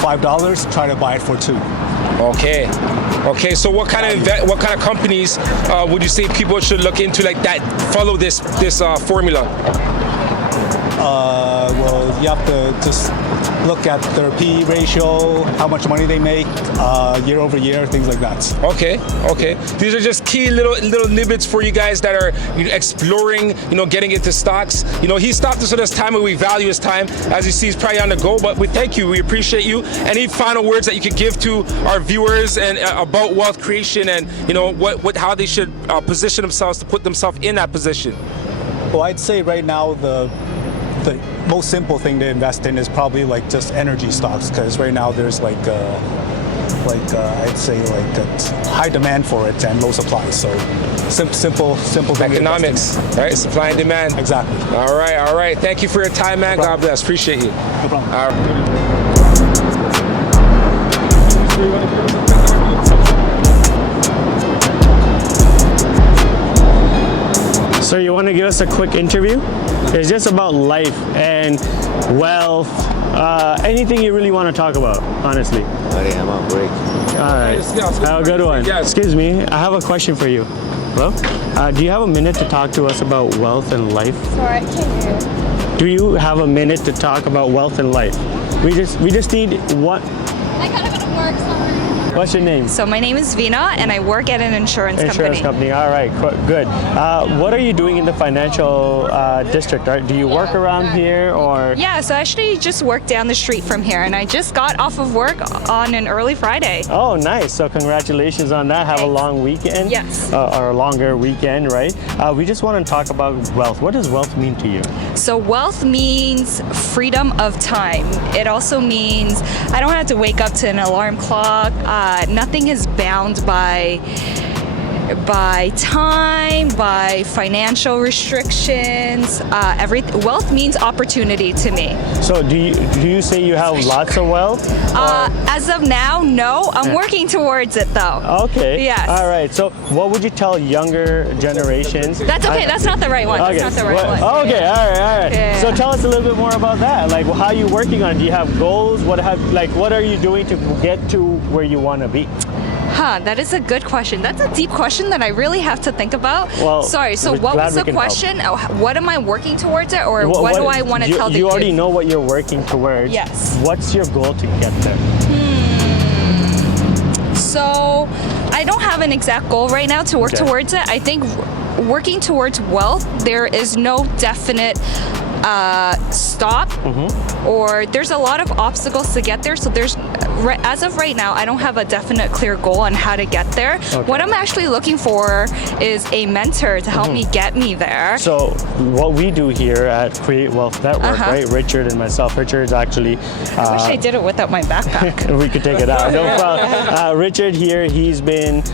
$5, try to buy it for $2. Okay. So what kind of companies would you say people should look into like that? Follow this formula. Well, you have to just look at their PE ratio, how much money they make year over year, things like that. Okay. These are just key little nibbits for you guys that are exploring, getting into stocks. He stopped us at this time, and we value his time. As you see, he's probably on the go, but we thank you. We appreciate you. Any final words that you could give to our viewers and about wealth creation and how they should position themselves to put themselves in that position? Well, I'd say right now the most simple thing to invest in is probably like just energy stocks, because right now there's I'd say a high demand for it and low supply. So simple thing. Economics, right? Supply and demand. Exactly. All right. Thank you for your time, man. God bless. Appreciate you. No problem. All right. So you want to give us a quick interview? It's just about life and wealth, anything you really want to talk about, honestly. Sorry, I'm on break. All right, have a good one. Yes. Excuse me, I have a question for you. Hello? Do you have a minute to talk to us about wealth and life? Sorry, I can't hear you. Do you have a minute to talk about wealth and life? We just need what? I gotta go to work, sorry. What's your name? So my name is Vina, and I work at an insurance company. All right, good. What are you doing in the financial district? Do you work around here or? Yeah, so I actually just work down the street from here, and I just got off of work on an early Friday. Oh, nice. So congratulations on that. Have a long weekend. Yes. Or a longer weekend, right? We just want to talk about wealth. What does wealth mean to you? So wealth means freedom of time. It also means I don't have to wake up to an alarm clock. Nothing is bound by time, by financial restrictions. Wealth means opportunity to me. So do you say you have lots of wealth? As of now, no. I'm working towards it though. Okay. Yes. All right. So what would you tell younger generations? That's okay. That's not the right one. Okay. That's not the right one. Okay. All right. Yeah. So tell us a little bit more about that. Like, how are you working on it? Do you have goals? What are you doing to get to where you want to be? That is a good question. That's a deep question that I really have to think about. Well, sorry, so what was the question? What am I working towards it, or what do I want to tell the You youth? already know what you're working towards. Yes. What's your goal to get there? So I don't have an exact goal right now to work towards it. I think working towards wealth, there is no definite stop, or there's a lot of obstacles to get there. So as of right now, I don't have a definite clear goal on how to get there. What I'm actually looking for is a mentor to help me get me there. So what we do here at Create Wealth Network, right? Richard and myself. Richard's actually. I wish I did it without my backpack. We could take it out. No problem. Richard here, he's been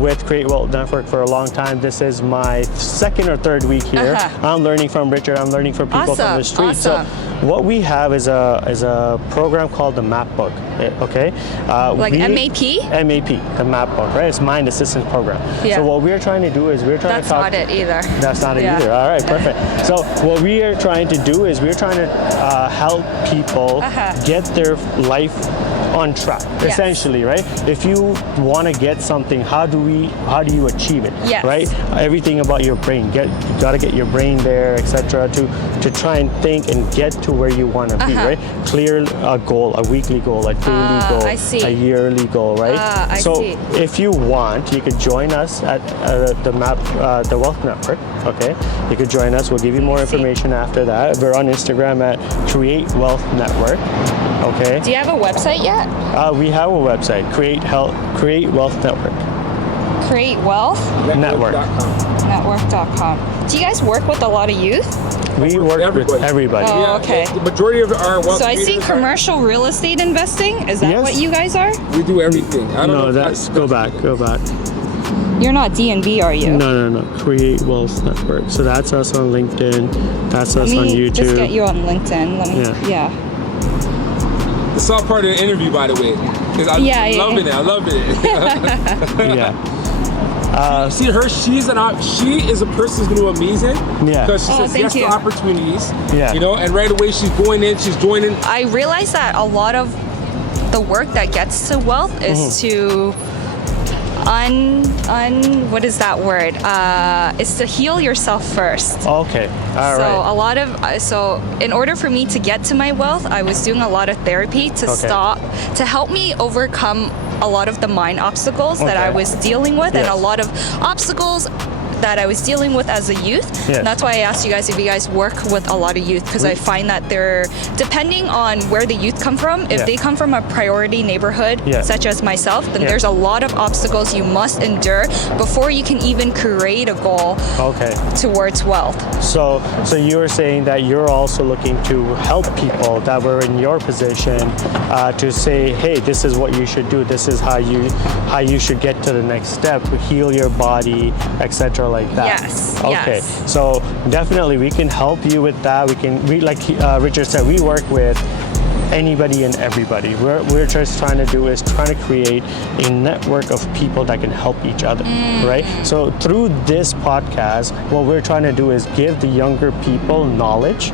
with Create Wealth Network for a long time. This is my second or third week here. I'm learning from Richard. I'm learning from people from the street. Awesome. So what we have is a program called the Map Book. Okay. MAP? MAP, the Map Book, right? It's Mind Assistance Program. Yeah. So what we're trying to do is we're trying That's to talk. not it either. That's not it either. All right, perfect. So what we are trying to do is we're trying to help people get their life on track, essentially, right? If you want to get something, how do you achieve it? Yes. Right? Everything about your brain. You got to get your brain there, etc. To try and think and get to where you want to be, right? Clear a goal, a weekly goal, a daily goal, a yearly goal, right? If you want, you could join us at the Wealth Network. Okay, you could join us. We'll give you more information after that. We're on Instagram at Create Wealth Network. Okay. Do you have a website yet? We have a website, Create Wealth Network. Create Wealth Network. Network.com. Do you guys work with a lot of youth? We work with everybody. Oh, okay. The majority of our wealth. So I see commercial real estate investing. Is that what you guys are? We do everything. Go back. You're not DNB, are you? No. Create Wealth Network. So that's us on LinkedIn. That's us on YouTube. Just get you on LinkedIn. Yeah. It's all part of the interview, by the way. I'm loving it. I love it. Yeah. See her. She is a person who's going to do amazing. Yeah. Because she says yes to opportunities. Yeah. You know, and right away she's going in. She's joining. I realize that a lot of the work that gets to wealth is to what is that word? Is to heal yourself first. Okay. All right. So in order for me to get to my wealth, I was doing a lot of therapy to help me overcome a lot of the mind obstacles that I was dealing with, and a lot of obstacles that I was dealing with as a youth. Yes. And that's why I asked you guys if you guys work with a lot of youth, because I find that they're, depending on where the youth come from, if they come from a priority neighborhood, such as myself, then there's a lot of obstacles you must endure before you can even create a goal towards wealth. So you were saying that you're also looking to help people that were in your position to say, hey, this is what you should do. This is how you should get to the next step. Heal your body, etc. like that. Yes. Okay. Yes. So definitely we can help you with that. We like Richard said, we work with anybody and everybody. We're just trying to do is trying to create a network of people that can help each other, right? So through this podcast, what we're trying to do is give the younger people knowledge,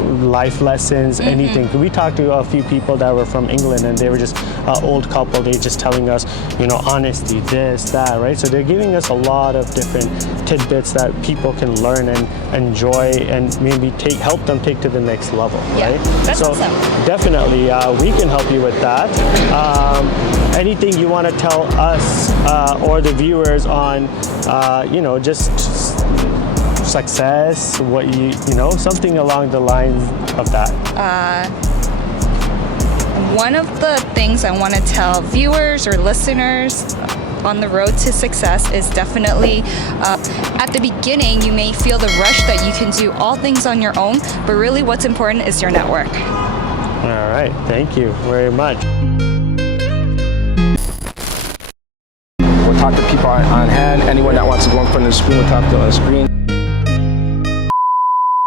life lessons, anything. We talked to a few people that were from England, and they were just an old couple. They just telling us, honesty, this, that, right? So they're giving us a lot of different tidbits that people can learn and enjoy, and maybe help them take to the next level, right? That's so awesome. definitely, we can help you with that. Anything you want to tell us or the viewers on, just success, what something along the lines of that. One of the things I want to tell viewers or listeners on the road to success is definitely at the beginning you may feel the rush that you can do all things on your own, but really what's important is your network. All right, thank you very much. We'll talk to people on hand. Anyone that wants to go in front of the screen, we'll talk to on the screen.